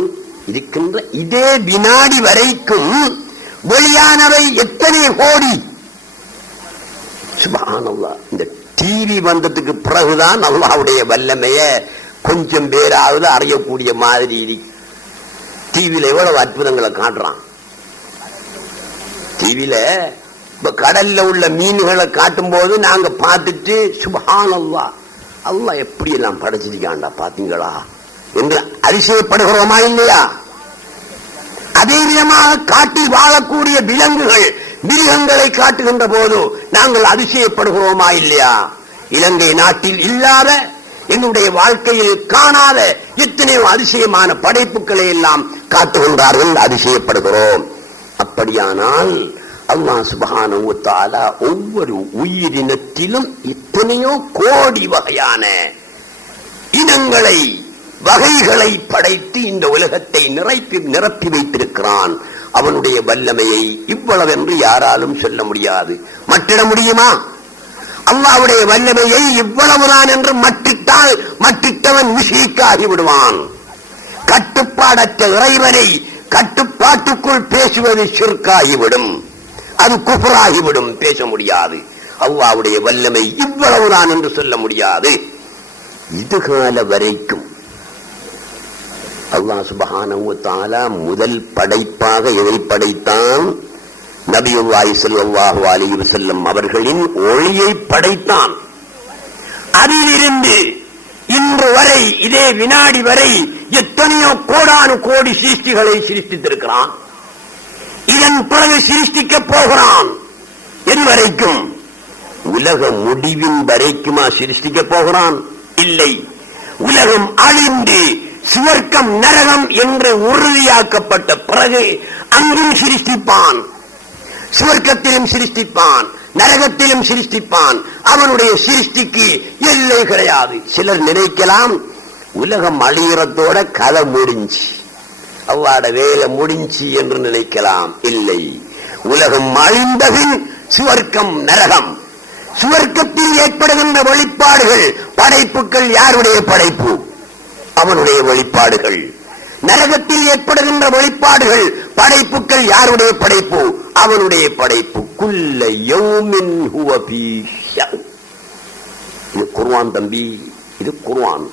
இருக்கின்ற இதே வினாடி வரைக்கும் வெளியானவை எத்தனை கோடி. சுப்ஹானல்லாஹ். இந்த டிவி வந்ததுக்கு பிறகுதான் அல்லாஹ்வுடைய வல்லமைய கொஞ்சம் பேராவது அறியக்கூடிய மாதிரி இருக்கு. டிவியில எவ்வளவு அற்புதங்களை காட்டுறான். டிவியில இப்ப கடல்ல உள்ள மீன்களை காட்டும் போது நாங்க பார்த்துட்டு சுப்ஹானல்லாஹ், அல்லாஹ் எப்படி எல்லாம் படைச்சிருக்காண்டா பாத்தீங்களா என்று அதிசயப்படுகிறோமா இல்லையா? அதே விதமாக காட்டில் வாழக்கூடிய விலங்குகள் மிருகங்களை காட்டுகின்ற போது நாங்கள் அதிசயப்படுகிறோமா இல்லையா? இலங்கை நாட்டில் இல்லாத, எங்களுடைய வாழ்க்கையில் காணாத எத்தனையோ அதிசயமான படைப்புகளை எல்லாம் காட்டுகின்றார்கள், அதிசயப்படுகிறோம். அப்படியானால் அல்லாஹ் சுப்ஹானஹு வ தஆலா ஒவ்வொரு உயிரினத்திலும் எத்தனையோ கோடி வகையான இனங்களை, வகைகளை படைத்து இந்த உலகத்தை நிரப்பி வைத்திருக்கிறான். அவனுடைய வல்லமையை இவ்வளவென்று யாராலும் சொல்ல முடியாது. மட்டிட முடியுமா? அல்லாஹ்வுடைய வல்லமையை இவ்வளவுதான் என்று மட்டிட்டால் மட்டிட்டவன் முஷ்ரிக்காகி விடுவான். கட்டுப்பாடற்ற இறைவனை கட்டுப்பாட்டுக்குள் பேசுவது ஷிர்காகிவிடும், அது குஃப்ராகிவிடும், பேச முடியாது. அல்லாஹ்வுடைய வல்லமை இவ்வளவுதான் என்று சொல்ல முடியாது. இதுகால வரைக்கும் அல்லாஹ் சுப்ஹானஹு வ தஆலா முதல் படைப்பாக எதை படைத்தான்? நபியுல்லாஹி ஸல்லல்லாஹு அலைஹி வஸல்லம் அவர்களின் ஒளியை படைத்தான். அதிலிருந்து இன்று வரை, இதே வினாடி வரை எத்தனையோ கோடானு கோடி சிருஷ்டிகளை சிருஷ்டித்திருக்கிறான். இதன் பிறகு சிருஷ்டிக்க போகிறான். எதுவரைக்கும்? உலக முடிவின் வரைக்குமா சிருஷ்டிக்க போகிறான்? இல்லை. உலகம் அழிந்து சுவர்க்கம் நரகம் என்று உறுதியாக்கப்பட்ட பிறகு அங்கும் சிருஷ்டிப்பான். சுவர்க்கத்திலும் சிருஷ்டிப்பான், நரகத்திலும் சிருஷ்டிப்பான். அவனுடைய சிருஷ்டிக்கு எல்லை கிடையாது. சிலர் நினைக்கலாம் உலகம் அழிகிறதோட கதை முடிஞ்சு, அல்லாஹ்வோட வேலை முடிஞ்சு என்று நினைக்கலாம். இல்லை, உலகம் அழிந்தபின் சுவர்க்கம் நரகம். சுவர்க்கத்தில் ஏற்படுகின்ற வெளிப்பாடுகள், படைப்புகள் யாருடைய படைப்பு? அவனுடைய வெளிப்பாடுகள். நரகத்தில் ஏற்படுகின்ற வெளிப்பாடுகள், படைப்புகள் யாருடைய படைப்பு? அவனுடைய படைப்பு. குல்ல யௌமின் ஹுவ ஃபீ ஷஅன். இது குர்ஆன் தம்பி, இது குர்ஆன்.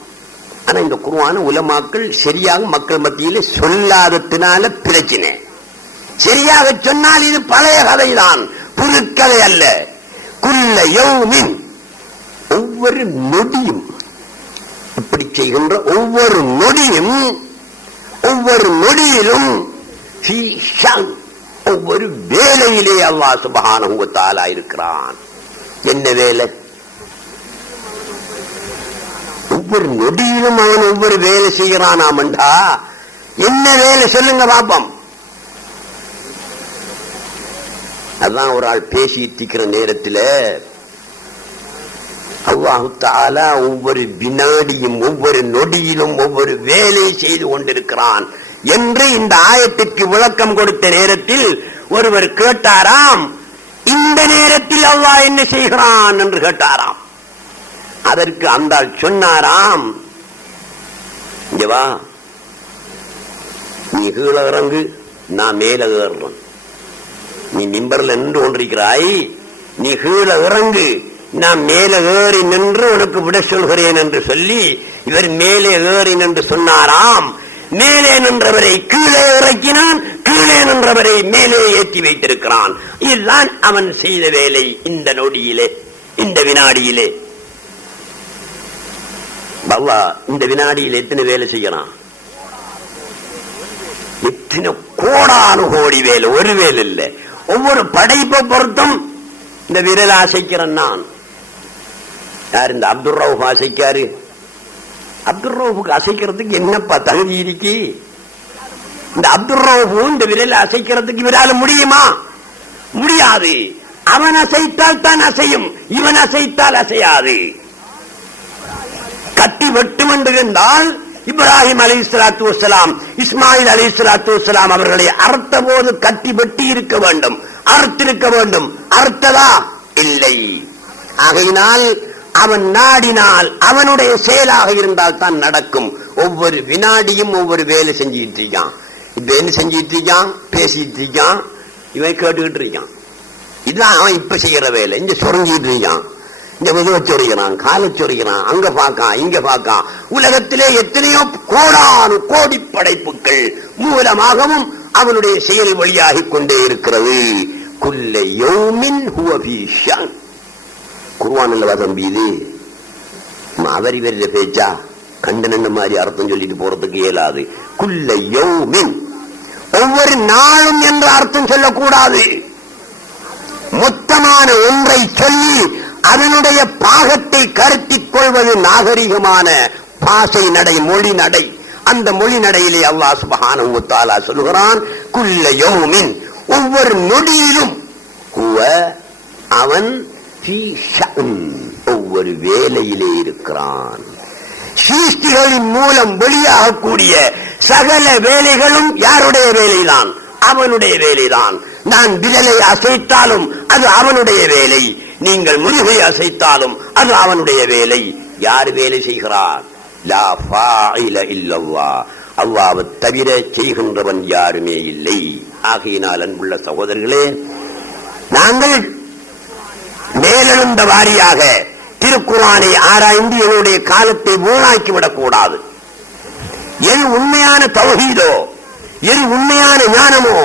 ஆனா இந்த குர்ஆன் உலமாக்கள் சரியாக மக்கள் மத்தியிலே சொல்லாததினால பிரச்சனை. சரியாக சொன்னால் இது பழைய கதைதான், புதுக்கதை அல்ல. குல்ல யௌமின், ஒவ்வொரு நொடியும், இப்படி செய்கின்ற ஒவ்வொரு நொடியும், ஒவ்வொரு நொடியிலும் ஃபீ ஷஅன், ஒவ்வொரு வேலையிலே அல்லாஹ் சுப்ஹானஹு வ தஆலா இருக்கிறான். என்ன வேலை? ஒவ்வொரு நொடியிலும் அவன் ஒவ்வொரு வேலை செய்கிறானாமண்டா. என்ன வேலை சொல்லுங்க பாப்போம். அதான் ஒரு ஆள் பேசிட்டு இருக்கிற நேரத்தில் அல்லாஹ் தஆலா ஒவ்வொரு வினாடியும் ஒவ்வொரு நொடியிலும் ஒவ்வொரு வேலை செய்து கொண்டிருக்கிறான் என்று இந்த ஆயத்திற்கு விளக்கம் கொடுத்த நேரத்தில் ஒருவர் கேட்டாராம், இந்த நேரத்தில் அல்லாஹ் என்ன செய்கிறான் என்று கேட்டாராம். அதற்கு அந்த ஆள் சொன்னாராம், இங்க வா, நீ கீழே இறங்கு, நான் மேல ஏறுறேன். நீ மிம்பர்ல நின்று கொண்டிருக்கிறாய், நீ கீழே இறங்கு, நான் மேலே ஏறி நின்று உனக்கு விட சொல்கிறேன் என்று சொல்லி இவர் மேலே ஏறி நின்று சொன்னாராம். மேலே நின்றவரை கீழே இறக்கினான், கீழே நின்றவரை மேலே ஏற்றி வைத்திருக்கிறான். இதுதான் அவன் செய்த வேலை இந்த நொடியிலே, இந்த வினாடியிலே. அல்லாஹ் இந்த வினாடியில் எத்தனை வேலை செய்யறான்? எத்தனை கோடானு கோடி வேலை. ஒரு வேலை இல்லை, ஒவ்வொரு படைப்பை பொறுத்தும். இந்த விரல் அசைக்கிறேன் நான். யார் இந்த அப்துல் ரவுஃப் அசைக்காரு? அப்துல் ரவுஃபுக்கு அசைக்கிறதுக்கு என்னப்பா தகுதி இருக்கு? இந்த அப்துல் ரவுஃப் இந்த விரல் அசைக்கிறதுக்கு இவரால முடியுமா? முடியாது. அவன் அசைத்தால் தான் அசையும், இவன் அசைத்தால் அசையாது. கட்டி வெட்டும் என்று இருந்தால் இப்ராஹிம் அலைஹிஸ்ஸலாத்து வஸ்ஸலாம், இஸ்மாயில் அலைஹிஸ்ஸலாத்து வஸ்ஸலாம் அவர்களை அறுத்த போது கட்டி வெட்டி இருக்க வேண்டும், அறுத்திருக்க வேண்டும். அறுத்ததா? இல்லை. ஆகையினால் அவன் நாடினால் அவனுடைய செயலாக இருந்தால் தான் நடக்கும். ஒவ்வொரு வினாடியும் ஒவ்வொரு வேலை செஞ்சிட்டு இருக்கான். இப்ப என்ன செஞ்சிட்டு இருக்கான்? பேசிட்டு இருக்கான், இவன் கேட்டுக்கிட்டு இருக்கான். இதுதான் அவன் இப்ப செய்யற வேலை. இங்க சொரங்கிட்டு இருக்கான், இந்த முதுக சொரிக்கிறான், காலை சொரிக்கிறான், அங்க பாக்கான், இங்க பாக்கான். உலகத்திலே எத்தனையோ கோடானு கோடி படைப்புகள் மூலமாகவும் அவனுடைய செயல் வழியாகி கொண்டே இருக்கிறது. குல்ல யௌமின் ஹுவ ஃபீ ஷஅன். குர்ஆன்ல வசனம் இது. அவரி வெறிய பேச்சா கண்டன மாதிரி அர்த்தம் சொல்லிட்டு போறதுக்கு இயலாது. குல்ல யௌமின், ஒவ்வொரு நாளும் என்ற அர்த்தம் சொல்லக்கூடாது. மொத்தமான ஒன்றை சொல்லி அதனுடைய பாகத்தை கருத்திக் கொள்வது நாகரிகமான பாசை நடை, மொழி நடை. அந்த மொழி நடையிலே அல்லாஹ் சுப்ஹானஹு வ தஆலா சொல்கிறான், குல்ல யௌமின், ஒவ்வொரு நொடியிலும், ஹுவ அவன், ஃபீ ஷஅன், ஒவ்வொரு வேலையிலே இருக்கிறான். சிருஷ்டிகளின் மூலம் வெளியாகக்கூடிய சகல வேலைகளும் யாருடைய வேலைதான்? அவனுடைய வேலைதான். நான் விரலை அசைத்தாலும் அது அவனுடைய வேலை, நீங்கள் முதுகை அசைத்தாலும் அது அவனுடைய வேலை. யார் வேலை செய்கிறார்? லா ஃபாயில இல்லல்லாஹ், அல்லாஹ்வை தவிர செய்கின்றவன் யாருமே இல்லை. ஆகையினால் அன்புள்ள சகோதரர்களே, நாங்கள் மேலெழுந்த வாரியாக திருக்குர்ஆனை ஆராய்ந்து என்னுடைய காலத்தை வீணாக்கிவிடக் கூடாது. எது உண்மையான தௌஹீதோ, எது உண்மையான ஞானமோ,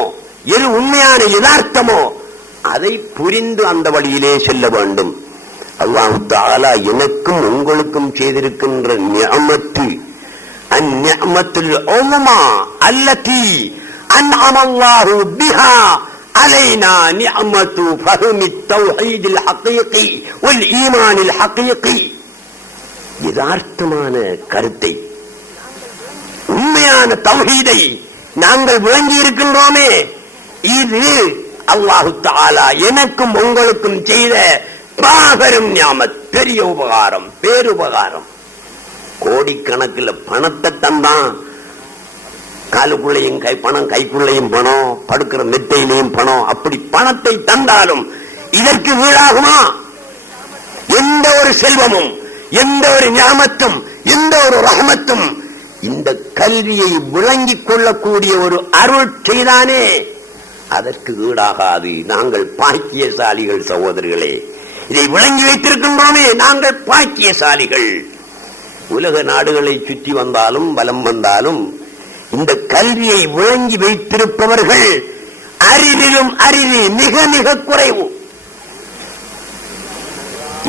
எது உண்மையான யதார்த்தமோ அதை புரிந்து அந்த வழியிலே செல்ல வேண்டும். அல்லாஹ் தஆலா எனக்கும் உங்களுக்கும் செய்திருக்கின்ற நிஅமத்து, அந்நிஅமத்துல் உஸ்மா அல்லதி அன்அம அல்லாஹு பிஹா அலைனா நிஅமத்து ஃபஹ்மித் தௌஹீதில் ஹகீகி வல் ஈமானில் ஹகீகி. யதார்த்தமான கருத்தை, உண்மையான தௌஹீதை நாங்கள் விளங்கி இருக்கின்றோமே, இது அல்லாஹு தஆலா எனக்கும் உங்களுக்கும் செய்த பாகரும் நியாமத், பெரிய உபகாரம், பேருபகாரம். கோடிக்கணக்கில் பணத்தை தந்தான், காலுக்குள்ளையும் பணம், கைக்குள்ளையும் பணம், படுக்கிற மெத்தையிலையும் பணம். அப்படி பணத்தை தந்தாலும் இதற்கு வீடாகுமா? எந்த ஒரு செல்வமும், எந்த ஒரு ஞாமத்தும், எந்த ஒரு ரஹமத்தும் இந்த கல்வியை விளங்கிக் கொள்ளக்கூடிய ஒரு அருள் செய்தானே, அதற்கு ஈடாகாது. நாங்கள் பாக்கியசாலிகள் சகோதரர்களே, இதை விளங்கி வைத்திருக்கின்றோமே, நாங்கள் பாக்கியசாலிகள். உலக நாடுகளை சுற்றி வந்தாலும் வலம் வந்தாலும் இந்த கல்வியை விளங்கி வைத்திருப்பவர்கள் அரிதிலும் அரிதி, மிக மிக குறைவு.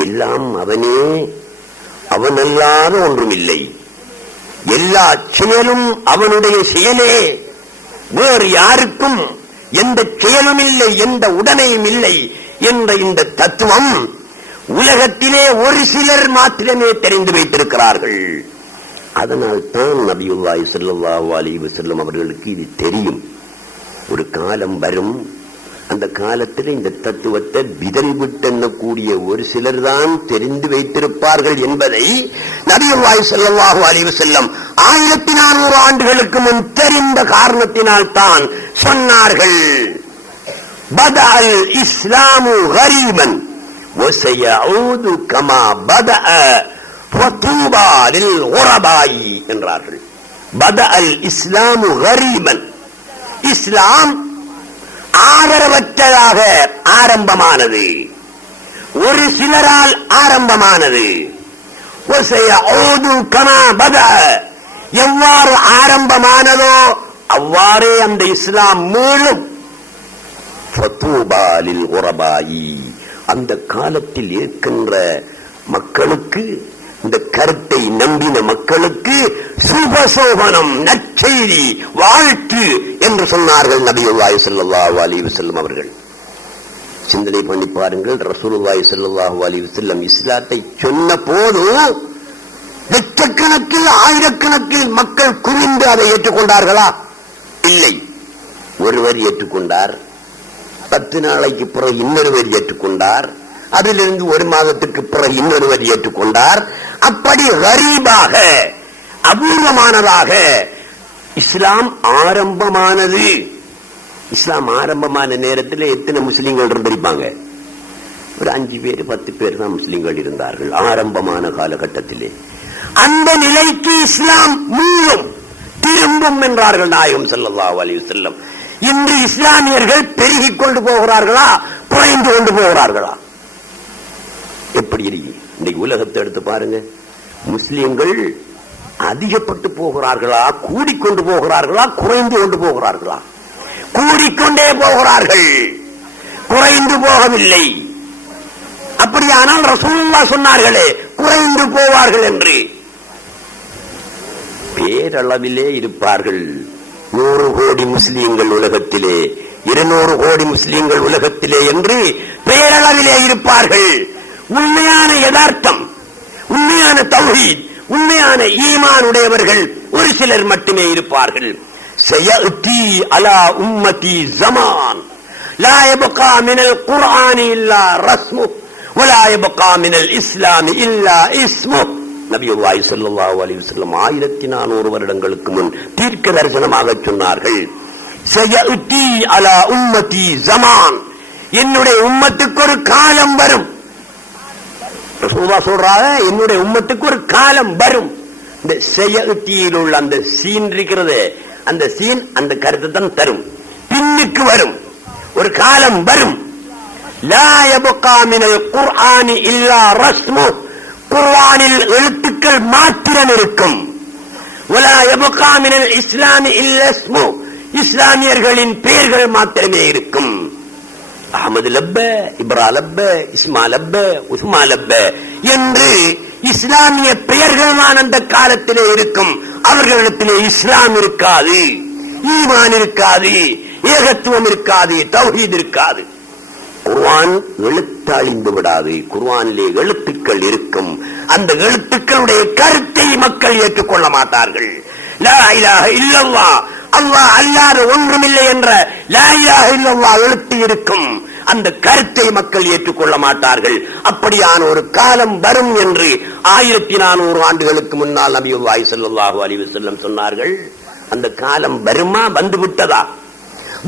எல்லாம் அவனே, அவனல்லாத ஒன்றுமில்லை. எல்லா செயலும் அவனுடைய செயலே, வேறு யாருக்கும் எந்த செயலும் இல்லை, எந்த உடனையும் இல்லை என்ற இந்த தத்துவம் உலகத்திலே ஒரு சிலர் மாத்திரமே தெரிந்து வைத்திருக்கிறார்கள். அதனால் தான் நபியுல்லாஹி ஸல்லல்லாஹு அலைஹி வஸல்லம் அவர்களுக்கு இது தெரியும். ஒரு காலம் வரும், அந்த காலத்தில் இந்த தத்துவத்தை விதல் விட்டெண்ணக்கூடிய ஒரு சிலர் தான் தெரிந்து வைத்திருப்பார்கள் என்பதை நபியுல்லாஹி ஸல்லல்லாஹு அலைஹி வஸல்லம் 1400 ஆண்டுகளுக்கு முன் தெரிந்த காரணத்தினால் தான் சொன்னார்கள், பதஅல் இஸ்லாமு கரீபன் வஸயஊது கமா பதஅ ஃபதூபா லில் குரபாய் என்றார்கள். பதஅல் இஸ்லாமு கரீபன், இஸ்லாம் ஆதரவற்றதாக ஆரம்பமானது, ஒரு சிலரால் ஆரம்பமானது. வஸயஊது கமா பதஅ, எவ்வாறு ஆரம்பமானதோ அவ்வாறே அந்த இஸ்லாம் மீளும். ஃபதூபா லில் குரபாய், அந்த காலத்தில் இருக்கின்ற மக்களுக்கு, இந்த கருத்தை நம்பின மக்களுக்கு சுபசோபனம், நற்செய்தி, வாழ்த்து என்று சொன்னார்கள் நபியுல்லாஹி ஸல்லல்லாஹு அலைஹி வஸல்லம் அவர்கள். சிந்தனை பண்ணி பாருங்கள், ரசூலுல்லாஹி ஸல்லல்லாஹு அலைஹி வஸல்லம் இஸ்லாத்தை சொன்ன போது லட்சக்கணக்கில் ஆயிரக்கணக்கில் மக்கள் குவிந்து அதை ஏற்றுக்கொண்டார்களா? இல்லை. ஒருவர் ஏற்றுக்கொண்டார், 10 நாளைக்கு பிறகு இன்னொருவர் ஏற்றுக்கொண்டார், அதிலிருந்து 1 மாதத்துக்கு பிறகு இன்னொருவர் ஏற்றுக்கொண்டார். அப்படி கரீபாக, அபூர்வமானதாக இஸ்லாம் ஆரம்பமானது. இஸ்லாம் ஆரம்பமான நேரத்தில் எத்தனை முஸ்லிம்கள் இருந்திருப்பாங்க? ஒரு 5 பேர் 10 பேர் தான் முஸ்லிம்கள் இருந்தார்கள் ஆரம்பமான காலகட்டத்திலே. அந்த நிலைக்கு இஸ்லாம் மீளும் விரும்பும் என்றார்கள் நாயகம் ஸல்லல்லாஹு அலைஹி வஸல்லம். இன்று இஸ்லாமியர்கள் பெருகிக் கொண்டு போகிறார்களா, குறைந்து கொண்டு போகிறார்களா? எப்படி இருக்கு இன்னைக்கு உலகத்தை எடுத்து பாருங்க. முஸ்லிம்கள் அதிகப்பட்டு போகிறார்களா, கூடிக்கொண்டு போகிறார்களா, குறைந்து கொண்டு போகிறார்களா? கூடிக்கொண்டே போகிறார்கள், குறைந்து போகவில்லை. அப்படியானால் ரசூலுல்லாஹ் சொன்னார்களே குறைந்து போவார்கள் என்று. பேரளவிலே இருப்பார்கள் 100 கோடி முஸ்லிம்கள் உலகத்திலே, 200 கோடி முஸ்லிம்கள் உலகத்திலே என்று பேரளவிலே இருப்பார்கள். உண்மையான யதார்த்தம், உண்மையான தௌஹீத், உண்மையான ஈமான் உடையவர்கள் ஒரு சிலர் மட்டுமே இருப்பார்கள். சயஅதி அலா உம்மதி ஸமான் லா யப்கா மினல் குர்ஆனி இல்லா ரஸ்மு வலா யப்கா மினல் இஸ்லாமி இல்லா இஸ்மு. நபியுல்லாஹி ஸல்லல்லாஹு அலைஹி வஸல்லம் 1400 வருடங்களுக்கு முன் தீர்க்க தரிசனமாக சொன்னார்கள். சயஅதி அலா உம்மதி ஸமான், என்னுடைய உம்மத்துக்கு ஒரு காலம் வரும். ரசூலுல்லாஹ் சொல்றாங்க என்னுடைய உம்மத்துக்கு ஒரு காலம் வரும். இந்த சயஅதியில் உள்ள அந்த சீன் இருக்கிறது, அந்த சீன் அந்த கருத்தை தான் தரும். பின்னுக்கு வரும் ஒரு காலம் வரும். லா யப்கா மினல் குர்ஆனி இல்லா ரஸ்மு, குர்ஆனில் எழுத்துக்கள் மாத்திரம் இருக்கும். வலா யப்கா மினல் இஸ்லாமி இல்லா இஸ்மு, இஸ்லாமியர்களின் பெயர்கள் மாத்திரமே இருக்கும். அஹமது லப்ப, இப்ரா லப்ப, இஸ்மா லப்ப, உஸ்மா லப்ப என்று இஸ்லாமிய பெயர்கள் தான் அந்த காலத்திலே இருக்கும். அவர்களிடத்திலே இஸ்லாம் இருக்காது, ஈமான் இருக்காது, ஏகத்துவம் இருக்காது, தௌஹீத் இருக்காது. குர்ஆன் எழுத்தழிந்து விடாது, குர்ஆனிலே எழுத்துக்கள் இருக்கும். அந்த எழுத்துக்களுடைய கருத்தை மக்கள் ஏற்றுக்கொள்ள மாட்டார்கள். லா இலாஹ இல்லல்லாஹ், அல்லாஹ் அல்லாத ஒன்றுமில்லை என்ற லா இலாஹ இல்லல்லாஹ் எழுத்து இருக்கும். அந்த கருத்தை மக்கள் ஏற்றுக்கொள்ள மாட்டார்கள். அப்படியான ஒரு காலம் வரும் என்று 1400 ஆண்டுகளுக்கு முன்னால் நபியுல்லாஹி ஸல்லல்லாஹு அலைஹி வஸல்லம் சொன்னார்கள். அந்த காலம் வருமா? வந்துவிட்டதா?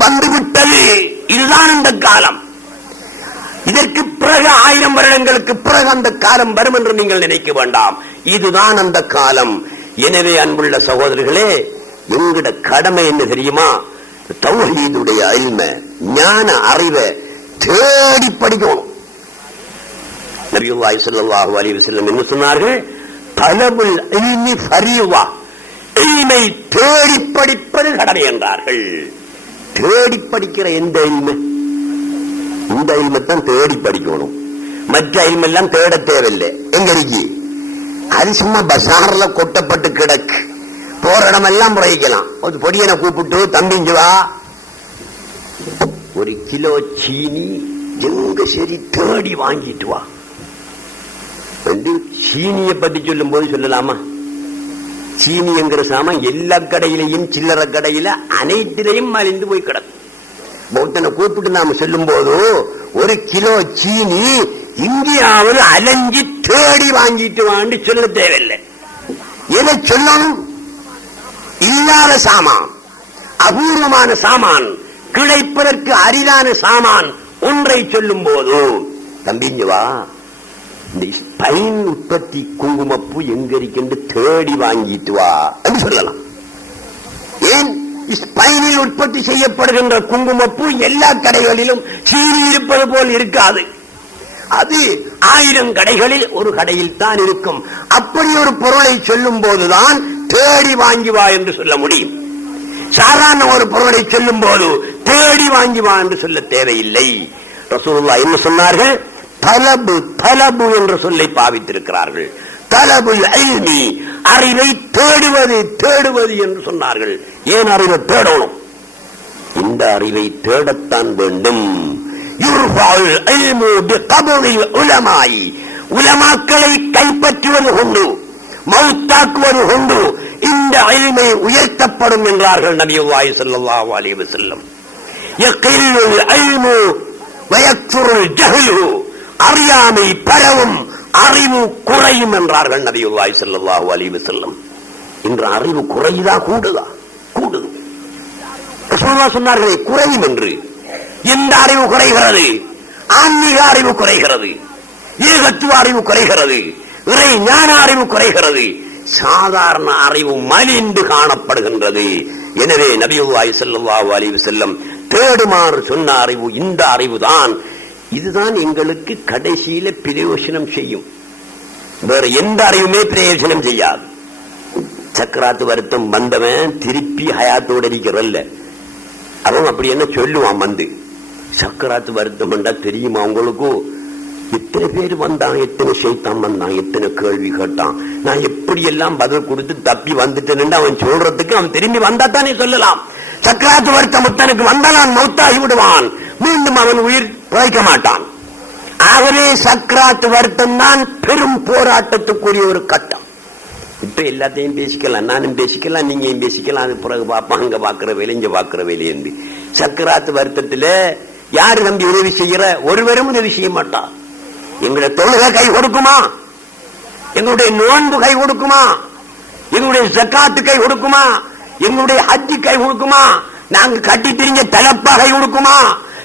வந்துவிட்டது. இதுதான் அந்த காலம். இதற்கு பிறகு 1000 வருடங்களுக்கு பிறகு அந்த காலம் வரும் என்று நீங்கள் நினைக்க வேண்டாம். இதுதான் அந்த காலம். எனவே அன்புள்ள சகோதரர்களே, எங்கட கடமை என்ன தெரியுமா? தௌஹீதுடைய இல்ம, ஞான அறிவை தேடி படிக்கணும். நபியுல்லாஹி ஸல்லல்லாஹு அலைஹி வஸல்லம் என்ன சொன்னார்கள்? தலபுல் இல்மி ஃபரீவா, இல்மை தேடி படிப்பது கடமை என்றார்கள். தேடி படிக்கிற எந்த இல்மு? இந்த இல்மைத்தான் தேடி படிக்கணும். மற்ற இல்மெல்லாம் தேட தேவையில்லை. எங்க இருக்கு? அது சும்மா பசார்ல கொட்டப்பட்டு கிடக்கு. போற இடமெல்லாம் முறைக்கலாம். ஒரு பொடியனை கூப்பிட்டு, தம்பிஞ்சு வா, 1 கிலோ சீனி எங்க சரி தேடி வாங்கிட்டு வா. சீனியை பத்தி சொல்லும் போது சொல்லலாமா? சீனி என்கிற சாமான் எல்லா கடையிலையும், சில்லறை கடையில அனைத்திலையும் மலிந்து போய் கிடக்கும். ஒருத்தனை கூப்பிட்டு நாம சொல்லும் போது 1 கிலோ சீனி இங்கேயாவது அலைஞ்சி தேடி வாங்கிட்டு வான்னு சொல்ல தேவையில்லை. எதை சொல்லணும்? இல்லாத சாமான், அபூர்வமான சாமான், கிடைப்பதற்கு அரிதான சாமான் ஒன்றை சொல்லும் போது, தம்பிங்க வா, இந்த ஸ்பைன் உற்பத்தி குங்குமப்பூ எங்க இருக்கின்ற தேடி வாங்கிட்டு வா என்று சொல்லலாம். ஏன்? ஸ்பைனில் உற்பத்தி செய்யப்படுகின்ற குங்குமப்பூ எல்லா கடைகளிலும் சீனி இருப்பது போல் இருக்காது. அது 1000 கடைகளில் ஒரு கடையில் தான் இருக்கும். அப்படி ஒரு பொருளை சொல்லும் போதுதான் தேடி வாங்கி வா என்று சொல்ல முடியும். சாதாரண ஒரு பொருளை சொல்லும் போது தேடி வாங்கி வா என்று சொல்ல தேவையில்லை. ரசூலுல்லாஹ் என்ன சொன்னார்கள்? தலபு, தலபு என்ற சொல்லை பாவித்திருக்கிறார்கள். தலபுல் இல்மி, அறிவை தேடுவது, தேடுவது என்று சொன்னார்கள். ஏன் அறிவை தேடணும்? இந்த அறிவை தேடத்தான் வேண்டும். யுர்ஃபுல் இல்மு பிகப்ரில் உலமாஇ, உலமாக்களை கைப்பற்றுவது கொண்டு, மௌத்தாக்குவது கொண்டு இந்த இல்மை உயர்த்தப்படும் என்றார்கள் நபியுல்லாஹி ஸல்லல்லாஹு அலைஹி வஸல்லம். யகில்லுல் இல்மு வயக்துருல் ஜஹ்லு, அறியாமை பரவும், அறிவு குறையும் என்றார்கள் நபியுல்லாஹி ஸல்லல்லாஹு அலைஹி வஸல்லம். இன்று அறிவு குறையுதா கூடுதா? கூடுது. ரசூலுல்லாஹ் சொன்னார்களே குறையும் என்று. எந்த அறிவு குறைகிறது? ஆன்மீக அறிவு குறைகிறது, ஏகத்துவ அறிவு குறைகிறது, இறை ஞான அறிவு குறைகிறது. சாதாரண அறிவு மலிந்து காணப்படுகின்றது. எனவே நபியுல்லாஹி ஸல்லல்லாஹு அலைஹி வஸல்லம் தேடுமாறு சொன்ன அறிவு இந்த அறிவுதான். இதுதான் எங்களுக்கு கடைசியில பிரயோஜனம் செய்யும். வேற எந்த அறிவுமே பிரயோஜனம் செய்யாது. சக்கராத்து வருத்தம் வந்தவன் திருப்பி ஹயாத்தோடு இருக்கிறல்ல, அவன் அப்படி என்ன சொல்லுவான் வந்து சக்கராத்து வருத்தம் வந்தா தெரியுமா உங்களுக்கு? எத்தனை பேர் வந்தான், எத்தனை ஷைத்தான் வந்தான், எத்தனை கேள்வி கேட்டான், நான் எப்படி எல்லாம் பதில் கொடுத்து தப்பி வந்துட்டேன்னு அவன் சொல்றதுக்கு அவன் திரும்பி வந்தா தானே சொல்லலாம். சக்கராத்து வருத்தம் முத்தனுக்கு வந்தான் மௌத்தாகி விடுவான், மீண்டும் அவன் உயிர் பிழைக்க மாட்டான். ஆகவே சக்கராத்து வருத்தம் தான் பெரும் போராட்டத்துக்குரிய ஒரு கட்டம். இப்ப எல்லாத்தையும் பேசிக்கலாம், நானும் பேசிக்கலாம், நீங்க பேசிக்கலாம், அது பிறகு பார்ப்பான், அங்க பாக்குற வேலை இங்க பாக்குற வேலையேந்து. சக்கராத்து வருத்தத்துல யாரு நம்பி உதவி செய்யற? ஒருவரும் உதவி செய்ய மாட்டான். எங்களுடைய தொழுகை கை கொடுக்குமா? எங்களுடைய நோன்பு கை கொடுக்குமா? எங்களுடைய ஜக்காத்து கை கொடுக்குமா? எங்களுடைய ஹஜ்ஜி கை கொடுக்குமா? நாங்க கட்டி திரிஞ்ச தலப்பா கை கொடுக்குமா?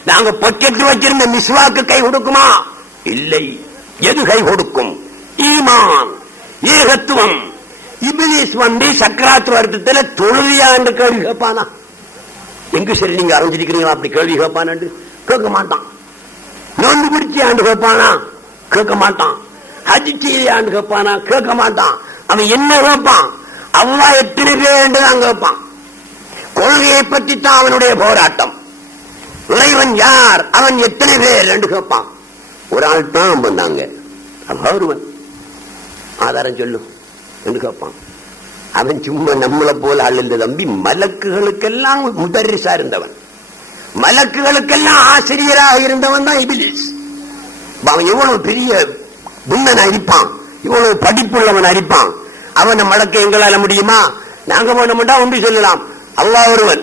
நாங்க பொக்கெட்டு வச்சிருந்த மிஸ்வாக்கு கை கொடுக்குமா? இல்லை. எது கை கொடுக்கும்? ஈமான், ஏகத்துவம். இப்லீஸ் வந்து சக்கராத்து வருத்தத்துல தொழுவியா என்று கேள்வி கேட்பானா? எங்க சரி நீங்க அறிஞ்சிருக்கிறீங்களா அப்படி கேள்வி கேட்பான்னு? கேட்க மாட்டான். நோன்பு பிடிச்சியாண்டு கேட்பானா? கேட்க மாட்டான். ஹஜ் செய்யாண்டு கேட்பானா? கேட்க மாட்டான். அவன் என்ன கேட்பான்? அல்லாஹ் எத்தனை பேர் தான் கேட்பான். கொள்கையை பற்றி தான் அவனுடைய போராட்டம். இறைவன் யார், அவன் எத்தனை பேர் என்று கேட்பான். ஒரு ஆள் தான் வந்தாங்க, ஒருவன் ஆதாரம் சொல்லும் என்று கேட்பான். அவன் சும்மா நம்மளை போல ஆள் இருந்த தம்பி, மலக்குகளுக்கெல்லாம் முதர்ரிசா இருந்தவன், மலக்குகளுக்கெல்லாம் ஆசிரியராக இருந்தவன் தான் இப்லீஸ். அவன் எவ்வளவு பெரிய புண்ணன் அரிப்பான், இவ்வளவு படிப்புள்ளவன் அரிப்பான். அவனை மடக்க எங்களால முடியுமா? நாங்க போனோம்டா ஒன்று சொல்லலாம், அல்லாஹ் ஒருவன்.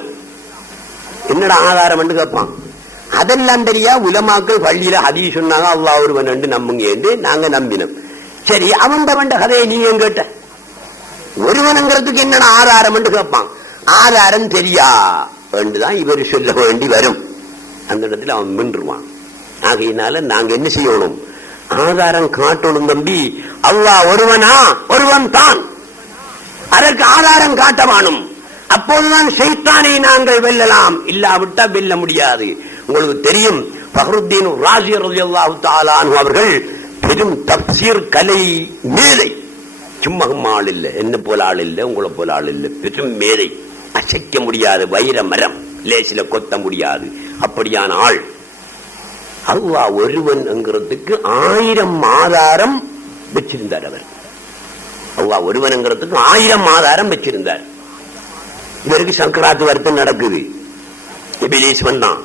என்னடா ஆதாரம் என்று கேட்பான். அதெல்லாம் தெரியா உலமாக்கள் பள்ளியில ஹதீஸ் சொன்னாங்க அல்லாஹ் ஒருவன் என்று நம்புங்க என்று நாங்க நம்பினோம். சரி, அவன் கதையை நீங்க கேட்ட ஒருவனுங்கிறதுக்கு என்னடா ஆதாரம் என்று கேட்பான். ஆதாரம் தெரியா என்றுதான் இவர் சொல்ல வேண்டி வரும். அந்த இடத்துல அவன் மின்றுவான். ஆகையினால நாங்க என்ன செய்யணும்? ஆதாரம் காட்டணும் தம்பி. அல்லாஹ் ஒருவனா? ஒருவன் தான். அதற்கு ஆதாரம் காட்டவானும். அப்போதுதான் ஷைத்தானை நாங்கள் வெல்லலாம், இல்லாவிட்டா வெல்ல முடியாது. உங்களுக்கு தெரியும், ஃபஹ்ருத்தீன் ராஸி ரலியல்லாஹு தஆலா அன்ஹு அவர்கள் பெரும் தப்சீர் கலை மேதை. சும்மா ஆள் இல்ல, என்ன போல ஆள் இல்ல, உங்களை போல ஆள் இல்ல, பெரும் மேதை. அசைக்க முடியாது வைர மரம், லேசில கொத்த முடியாது, அப்படியான ஆள். அல்லாஹ் ஒருவன் என்கிறதுக்கு 1000 ஆதாரம் வச்சிருந்தார். அவர் அல்லாஹ் ஒருவன் என்கிறதுக்கு 1000 ஆதாரம் வச்சிருந்தார். இவருக்கு சக்கராத்து வருத்தம் நடக்குது. இப்லீஸ் வந்தான்.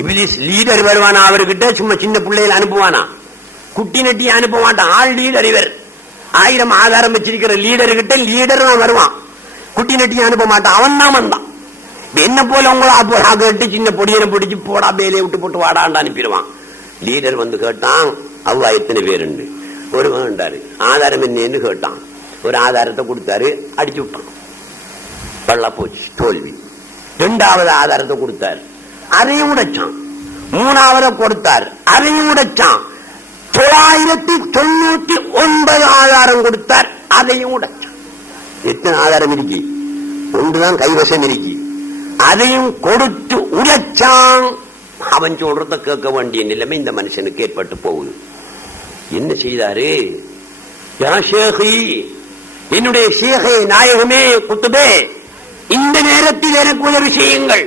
இப்லீஸ் லீடர் வருவானா அவர்கிட்ட? சும்மா சின்ன பிள்ளைகள் அனுப்புவானா? குட்டி நட்டி அனுப்ப மாட்டான். ஆள் லீடர். இவர் 1000 ஆதாரம் வச்சிருக்கிற லீடர்கிட்ட லீடர் தான் வருவான், குட்டி நட்டி அனுப்ப மாட்டான். அவன் தான் வந்தான். என்ன போல உங்களா கேட்டு சின்ன பொடியனை பிடிச்சு போடா பேலையை விட்டு போட்டு வாடான்னு அனுப்பிடுவான். லீடர் வந்து கேட்டான், அல்லாஹ் எத்தனை பேர்? ஒரு வேண்டாரு. ஆதாரம் என்னன்னு கேட்டான். ஒரு ஆதாரத்தை கொடுத்தாரு, அடிச்சு விட்டான். பள்ளா போச்சு, தோல்வி. 2வது ஆதாரத்தை கொடுத்தார், அதையும் உடைச்சான். 3வது கொடுத்தார், அதையும் உடைச்சான். 999 ஆதாரம் கொடுத்தார், அதையும் உடைச்சான். எத்தனை ஆதாரம் இருக்கு? ஒன்றுதான் கைவசம் இருக்கு. அதையும் கொடுத்து உடைச்சான். அவன் சொல்றத கேட்க வேண்டிய நிலைமை இந்த மனுஷனுக்கு ஏற்பட்டு போகுது. என்ன செய்தாரு? யா ஷேഖி, என்னுடைய ஷேഖே, நாயகமே, குத்துபே, இந்த நேரத்தில் எனக்கு உதவி செய்யுங்கள்.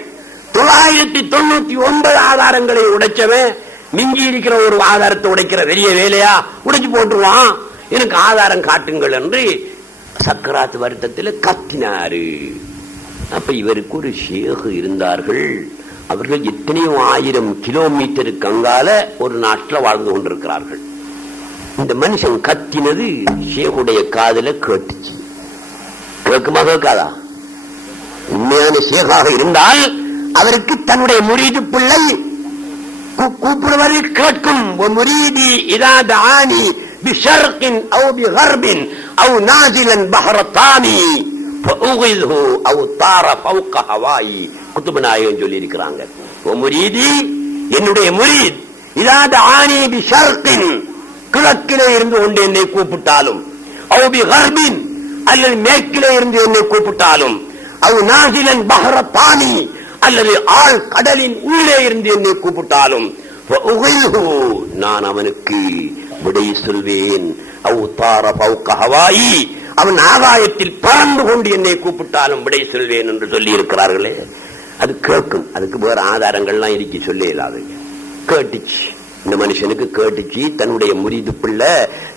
999 ஆதாரங்களை உடைச்சவன் மிஞ்சி இருக்கிற ஒரு ஆதாரத்தை உடைக்கிற பெரிய வேலையா? உடைச்சு போட்டுருவான். எனக்கு ஆதாரம் காட்டுங்கள் என்று சக்கராத்து வருத்தத்தில் கத்தினாரு. அப்ப இவருக்கு ஒரு ஷேக் இருந்தார்கள். அவர்கள் எத்தனையோ 1000 கிலோமீட்டருக்கு அங்கால ஒரு நாட்டில் வாழ்ந்து கொண்டிருக்கிறார்கள். இந்த மனுஷன் கத்தினது ஷேகுடைய காதுல கேட்டுச்சு. கேட்குமா கேட்காதா? உண்மையான ஷேகாக இருந்தால் அவருக்கு தன்னுடைய முரீது பிள்ளை கூப்பிடுவது கேட்கும். முரீதி இதா தஆனி பிஷர்கின் அவ் பிகர்பின் அவ் நாஸிலன் பஹர தாமி ஃபஉகிது அவ் தார ஃபௌக ஹவாயி. குத்துப நாயகம் சொல்லி இருக்கிறாங்க, முரீதி, என்னுடைய முரீத், இதா தஆனி பிஷர்கின், கிழக்கிலே இருந்து கொண்டு என்னை கூப்பிட்டாலும், அவ் பிகர்பின், அல்லது மேற்கிலே இருந்து என்னை கூப்பிட்டாலும், அவ் நாசிலன் பஹர பானி அல்லது ஆள் கடலின் உள்ளே இருந்து என்னை கூப்பிட்டாலும் நான் அவனுக்கு விடை சொல்வேன். அவன் ஆகாயத்தில் பறந்து கொண்டு என்னை கூப்பிட்டாலும் விடை சொல்வேன் என்று சொல்லி இருக்கிறார்களே, அது கேட்கும். அதுக்கு வேற ஆதாரங்கள்லாம் இருக்கு, சொல்ல இயலாது. கேட்டுச்சு, இந்த மனுஷனுக்கு கேட்டுச்சு. தன்னுடைய முரீது பிள்ளை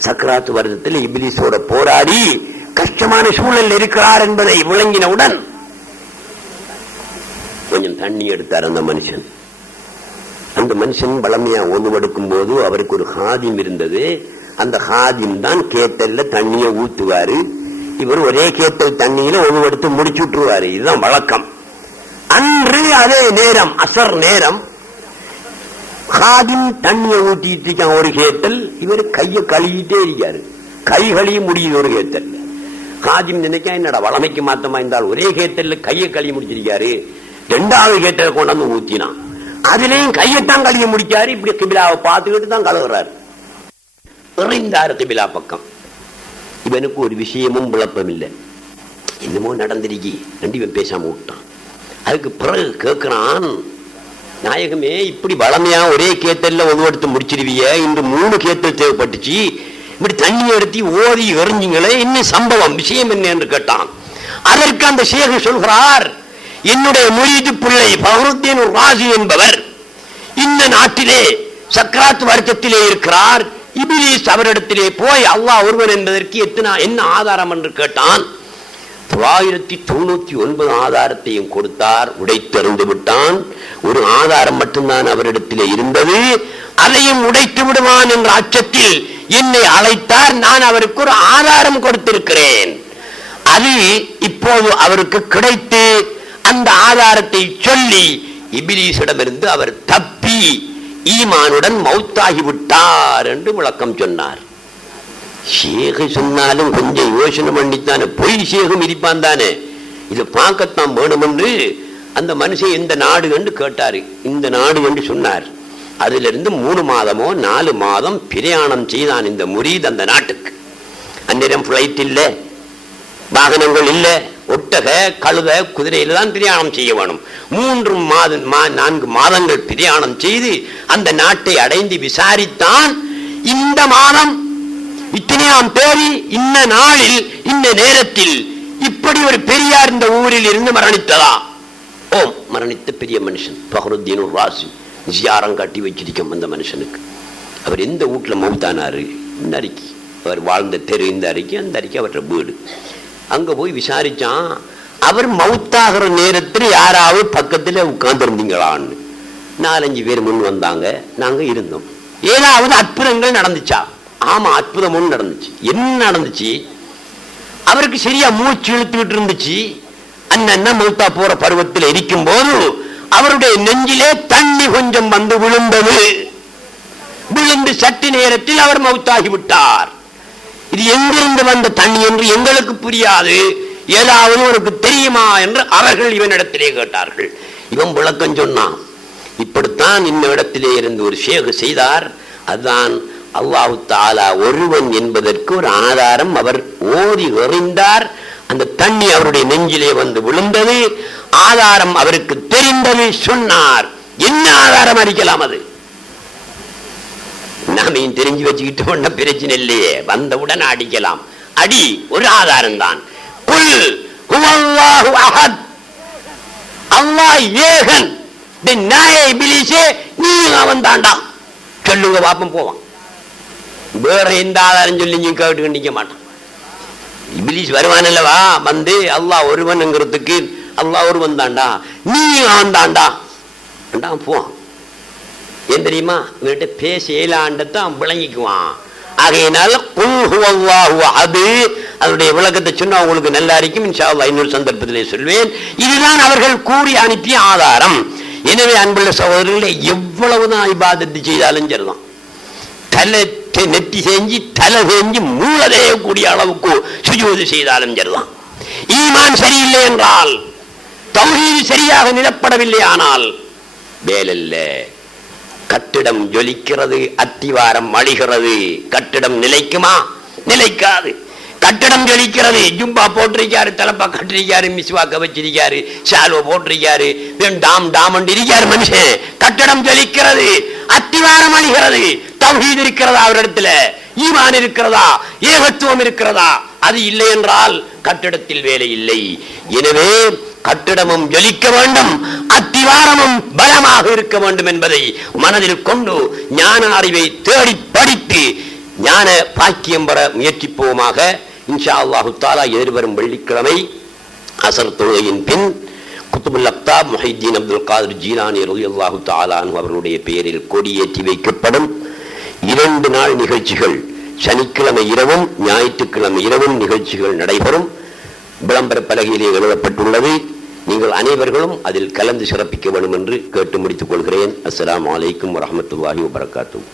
சக்கராத்து வருடத்தில் இபிலிஸோட போராடி கஷ்டமான சூழல் இருக்கிறார் என்பதை விளங்கினவுடன் கொஞ்சம் தண்ணி எடுத்தார் அந்த மனுஷன். அந்த மனுஷன் வளமையா ஒதுவெடுக்கும் போது அவருக்கு ஒரு ஹாதிம் இருந்தது. அந்த ஹாதிம் தான் கேட்டல்ல தண்ணியை ஊத்துவாரு. இவர் ஒரே கேட்டல் தண்ணியில ஒதுவெடுத்து முடிச்சு விட்டுருவாரு. இதுதான் வழக்கம். அன்று அதே நேரம் அசர் நேரம் ஹாதிம் தண்ணியை ஊத்திட்டு இருக்கான் ஒரு கேட்டல். இவர் கையை கழுவிட்டே இருக்காரு. கை கழுவி முடியுது ஒரு கேட்டல். ஹாதிம் நினைக்கா என்னடா வளமைக்கு மாத்தமா இருந்தால் ஒரே கேட்டல்ல கையை கழுவி முடிச்சிருக்காரு, ரெண்டாவது கேட்டலை கொண்டாந்து ஊத்தினான். அதுலயும் கையத்தான் கழுவி முடிச்சாரு. இப்படி கிபிலாவை பார்த்துக்கிட்டு தான் கழுவுறாரு. எறிந்தாரு கிபிலா பக்கம். இவனுக்கு ஒரு விஷயமும் விளப்பம் இல்லை. என்னமோ நடந்திருக்கி ரெண்டு இவன் பேசாம விட்டான். அதுக்கு பிறகு கேட்கிறான், நாயகமே இப்படி வளமையா ஒரே கேத்தல்ல ஒதுவெடுத்து முடிச்சிருவிய, இன்று 3 கேத்தல் தேவைப்பட்டுச்சு, இப்படி தண்ணி எடுத்து ஓதி எறிஞ்சிங்களே, என்ன சம்பவம், விஷயம் என்ன என்று கேட்டான். அதற்கு அந்த ஷேக் சொல்கிறார், என்னுடைய முரீது பிள்ளை ஃபஹ்ருத்தீன் ராஸி என்பவர் இந்த நாட்டிலே சக்கராத் வருத்தத்திலே இருக்கிறார். இபிலிஸ் அவரிடத்திலே போய் அல்லாஹ் ஒருவன் என்பதற்கு என்ன ஆதாரம் என்று கேட்டான். 999 ஆதாரத்தையும் கொடுத்தார். உடைத்தெறிந்து விட்டான். ஒரு ஆதாரம் மட்டும்தான் அவரிடத்திலே இருந்தது. அதையும் உடைத்து விடுவான் என்ற அச்சத்தில் என்னை அழைத்தார். நான் அவருக்கு ஒரு ஆதாரம் கொடுத்திருக்கிறேன். அது இப்போது அவருக்கு கிடைத்து அந்த ஆதாரத்தை சொல்லி இபிலிஸிடமிருந்து அவர் தப்பி ஈமானுடன் மௌத்தாகிவிட்டார் என்று விளக்கம் சொன்னார். ஷேகு சொன்னாலும் கொஞ்சம் யோசனை பண்ணித்தானே, பொய் ஷேகும் இருப்பான் தானே, இதை பார்க்கத்தான் வேணும் என்று அந்த மனுஷன் எந்த நாடு என்று கேட்டாரு. இந்த நாடு என்று சொன்னார். அதிலிருந்து 3 மாதமோ 4 மாதம் பிரயாணம் செய்தான் இந்த முரீத் அந்த நாட்டுக்கு. அந்நேரம் பிளைட் இல்லை, வாகனங்கள் இல்லை, ஒட்டக கழுத குதிரையில தான் பிரயாணம் செய்ய வேணும். 4 மாதங்கள் பிரயாணம் செய்து அந்த நாட்டை அடைந்து விசாரித்தான். இந்த மாதம் இத்தனையாம் தேதி இன்ன நாளில் இன்ன நேரத்தில் இப்படி ஒரு பெரியார் இந்த ஊரில் இருந்து மரணித்ததா? ஓம், மரணித்த பெரிய மனுஷன் ஃபஹ்ருத்தீன் ராஸி. ஜியாரம் காட்டி வச்சிருக்கோம் அந்த மனுஷனுக்கு. அவர் எந்த வீட்டுல மௌத்தானாரு, இந்த அறிக்கை அவர் வாழ்ந்த தெரு, இந்த அறிக்கை, அந்த அறிக்கை அவற்ற வீடு. அங்க போய் விசாரிச்சான். அவர் மௌத்தாகிற நேரத்தில் யாராவது பக்கத்துல உட்கார்ந்து இருந்தீங்களான்னு 4-5 பேர் முன் வந்தாங்க. நாங்க இருந்தோம். ஏதாவது அற்புதங்கள் நடந்துச்சா? ஆமா, அற்புதம் ஒன்று நடந்துச்சு. என்ன நடந்துச்சு? அவருக்கு சரியா மூச்சு இழுத்துக்கிட்டு இருந்துச்சு. அண்ணன் மௌத்தா போற பருவத்தில் இருக்கும் போது அவருடைய நெஞ்சிலே தண்ணி கொஞ்சம் வந்து விழுந்தது. விழுந்து சற்று நேரத்தில் அவர் மௌத்தாகி விட்டார். இது எங்கிருந்து வந்த தண்ணி என்று எங்களுக்கு புரியாது, ஏதாவது உனக்கு தெரியுமா என்று அவர்கள் இவனிடத்திலே கேட்டார்கள். இவன் விளக்கம் சொன்னான். இப்படித்தான் இந்த இடத்திலே இருந்து ஒரு ஷேக் செய்தார். அதுதான் அல்லாஹ் தஆலா ஒருவன் என்பதற்கு ஒரு ஆதாரம். அவர் ஓதி எறிந்தார். அந்த தண்ணி அவருடைய நெஞ்சிலே வந்து விழுந்தது. ஆதாரம் அவருக்கு தெரிந்தது. சொன்னார். என்ன ஆதாரம் அளிக்கலாம்? அது நாமையும் தெரிஞ்சு வச்சுக்கிட்டு ஒன்ன பிரச்சனை இல்லையே, வந்தவுடன் அடிக்கலாம். அடி, ஒரு ஆதாரம் தான். குல் ஹுவல்லாஹு அஹத், அல்லாஹ் ஏகன். நாயே இபிலிஸே, நீ அவன் தாண்டா சொல்லுங்க பாப்பம். போவான். வேற எந்த ஆதாரம் சொல்லி நீ கேட்டு நிக்க மாட்டான். இபிலிஸ் வருவான் அல்லவா, வந்து அல்லாஹ் ஒருவன்ங்கிறதுக்கு அல்லாஹ் ஒருவன் தாண்டா, நீ அவன் தாண்டா போவான். ஏன் தெரியுமா? இவர்கிட்ட பேச இயலாண்டத்தான் விளங்கிக்குவான். ஆகையினால குல் ஹுவல்லாஹு அஹத், அதனுடைய விளக்கத்தை சொன்னா உங்களுக்கு நல்லா இருக்கும். இன்ஷா அல்லாஹ் இன்னொரு சந்தர்ப்பத்திலே சொல்வேன். இதுதான் அவர்கள் கூறி அனுப்பிய ஆதாரம். எனவே அன்புள்ள சகோதரர்களே, எவ்வளவுதான் இபாதத்து செய்தாலும் சரிதான், தலை நெட்டி செஞ்சு தலை செஞ்சு மூலதேயக்கூடிய அளவுக்கு சுஜூது செய்தாலும் சரிதான், ஈமான் சரியில்லை என்றால், தௌஹீது சரியாக நிலப்படவில்லை ஆனால் வேலல்ல. கட்டிடம் ஜொலிக்கிறது, அத்திவாரம் அழிகிறது. கட்டிடம் நிலைக்குமா? நிலைக்காது. கட்டடம் ஜொலிக்கிறது. ஜும்பா போட்டிருக்காரு, தலப்பா கட்டிருக்காரு, மிஸ்வாக்க வச்சிருக்காரு, ஷாலோ போட்டிருக்காரு, டாம் டாம் இருக்காரு மனுஷன். கட்டடம் ஜொலிக்கிறது, அத்திவாரம் அழிகிறது. தௌஹீத் இருக்கிறதா அவரிடத்துல? ஈமான் இருக்கிறதா? ஏகத்துவம் இருக்கிறதா? அது இல்லை என்றால் கட்டிடத்தில் வேலை இல்லை. எனவே கட்டிடமும் ஜொலிக்க வேண்டும், அத்திவாரமும் பலமாக இருக்க வேண்டும் என்பதை மனதில் கொண்டு ஞான அறிவை தேடி படித்து ஞான பாக்கியம் பெற முயற்சிப்போமாக. இன்ஷா அல்லாஹு தஆலா எதிர்வரும் வெள்ளிக்கிழமை அஸர் தொழுகையின் பின் குத்துபுல் அக்தாப் முஹைதீன் அப்துல் காதிர் ஜீலானி ரலியல்லாஹு தஆலா அன்ஹு அவர்களுடைய பெயரில் கொடியேற்றி வைக்கப்படும் 2 நாள் நிகழ்ச்சிகள். சனிக்கிழமை இரவும் ஞாயிற்றுக்கிழமை இரவும் நிகழ்ச்சிகள் நடைபெறும். விளம்பர பலகையிலே எழுதப்பட்டுள்ளது. நீங்கள் அனைவர்களும் அதில் கலந்து சிறப்பிக்க வேண்டும் என்று கேட்டு முடித்துக் கொள்கிறேன். அஸ்ஸலாமு அலைக்கும் வரஹ்மத்துல்லாஹி வபரகாத்துஹு.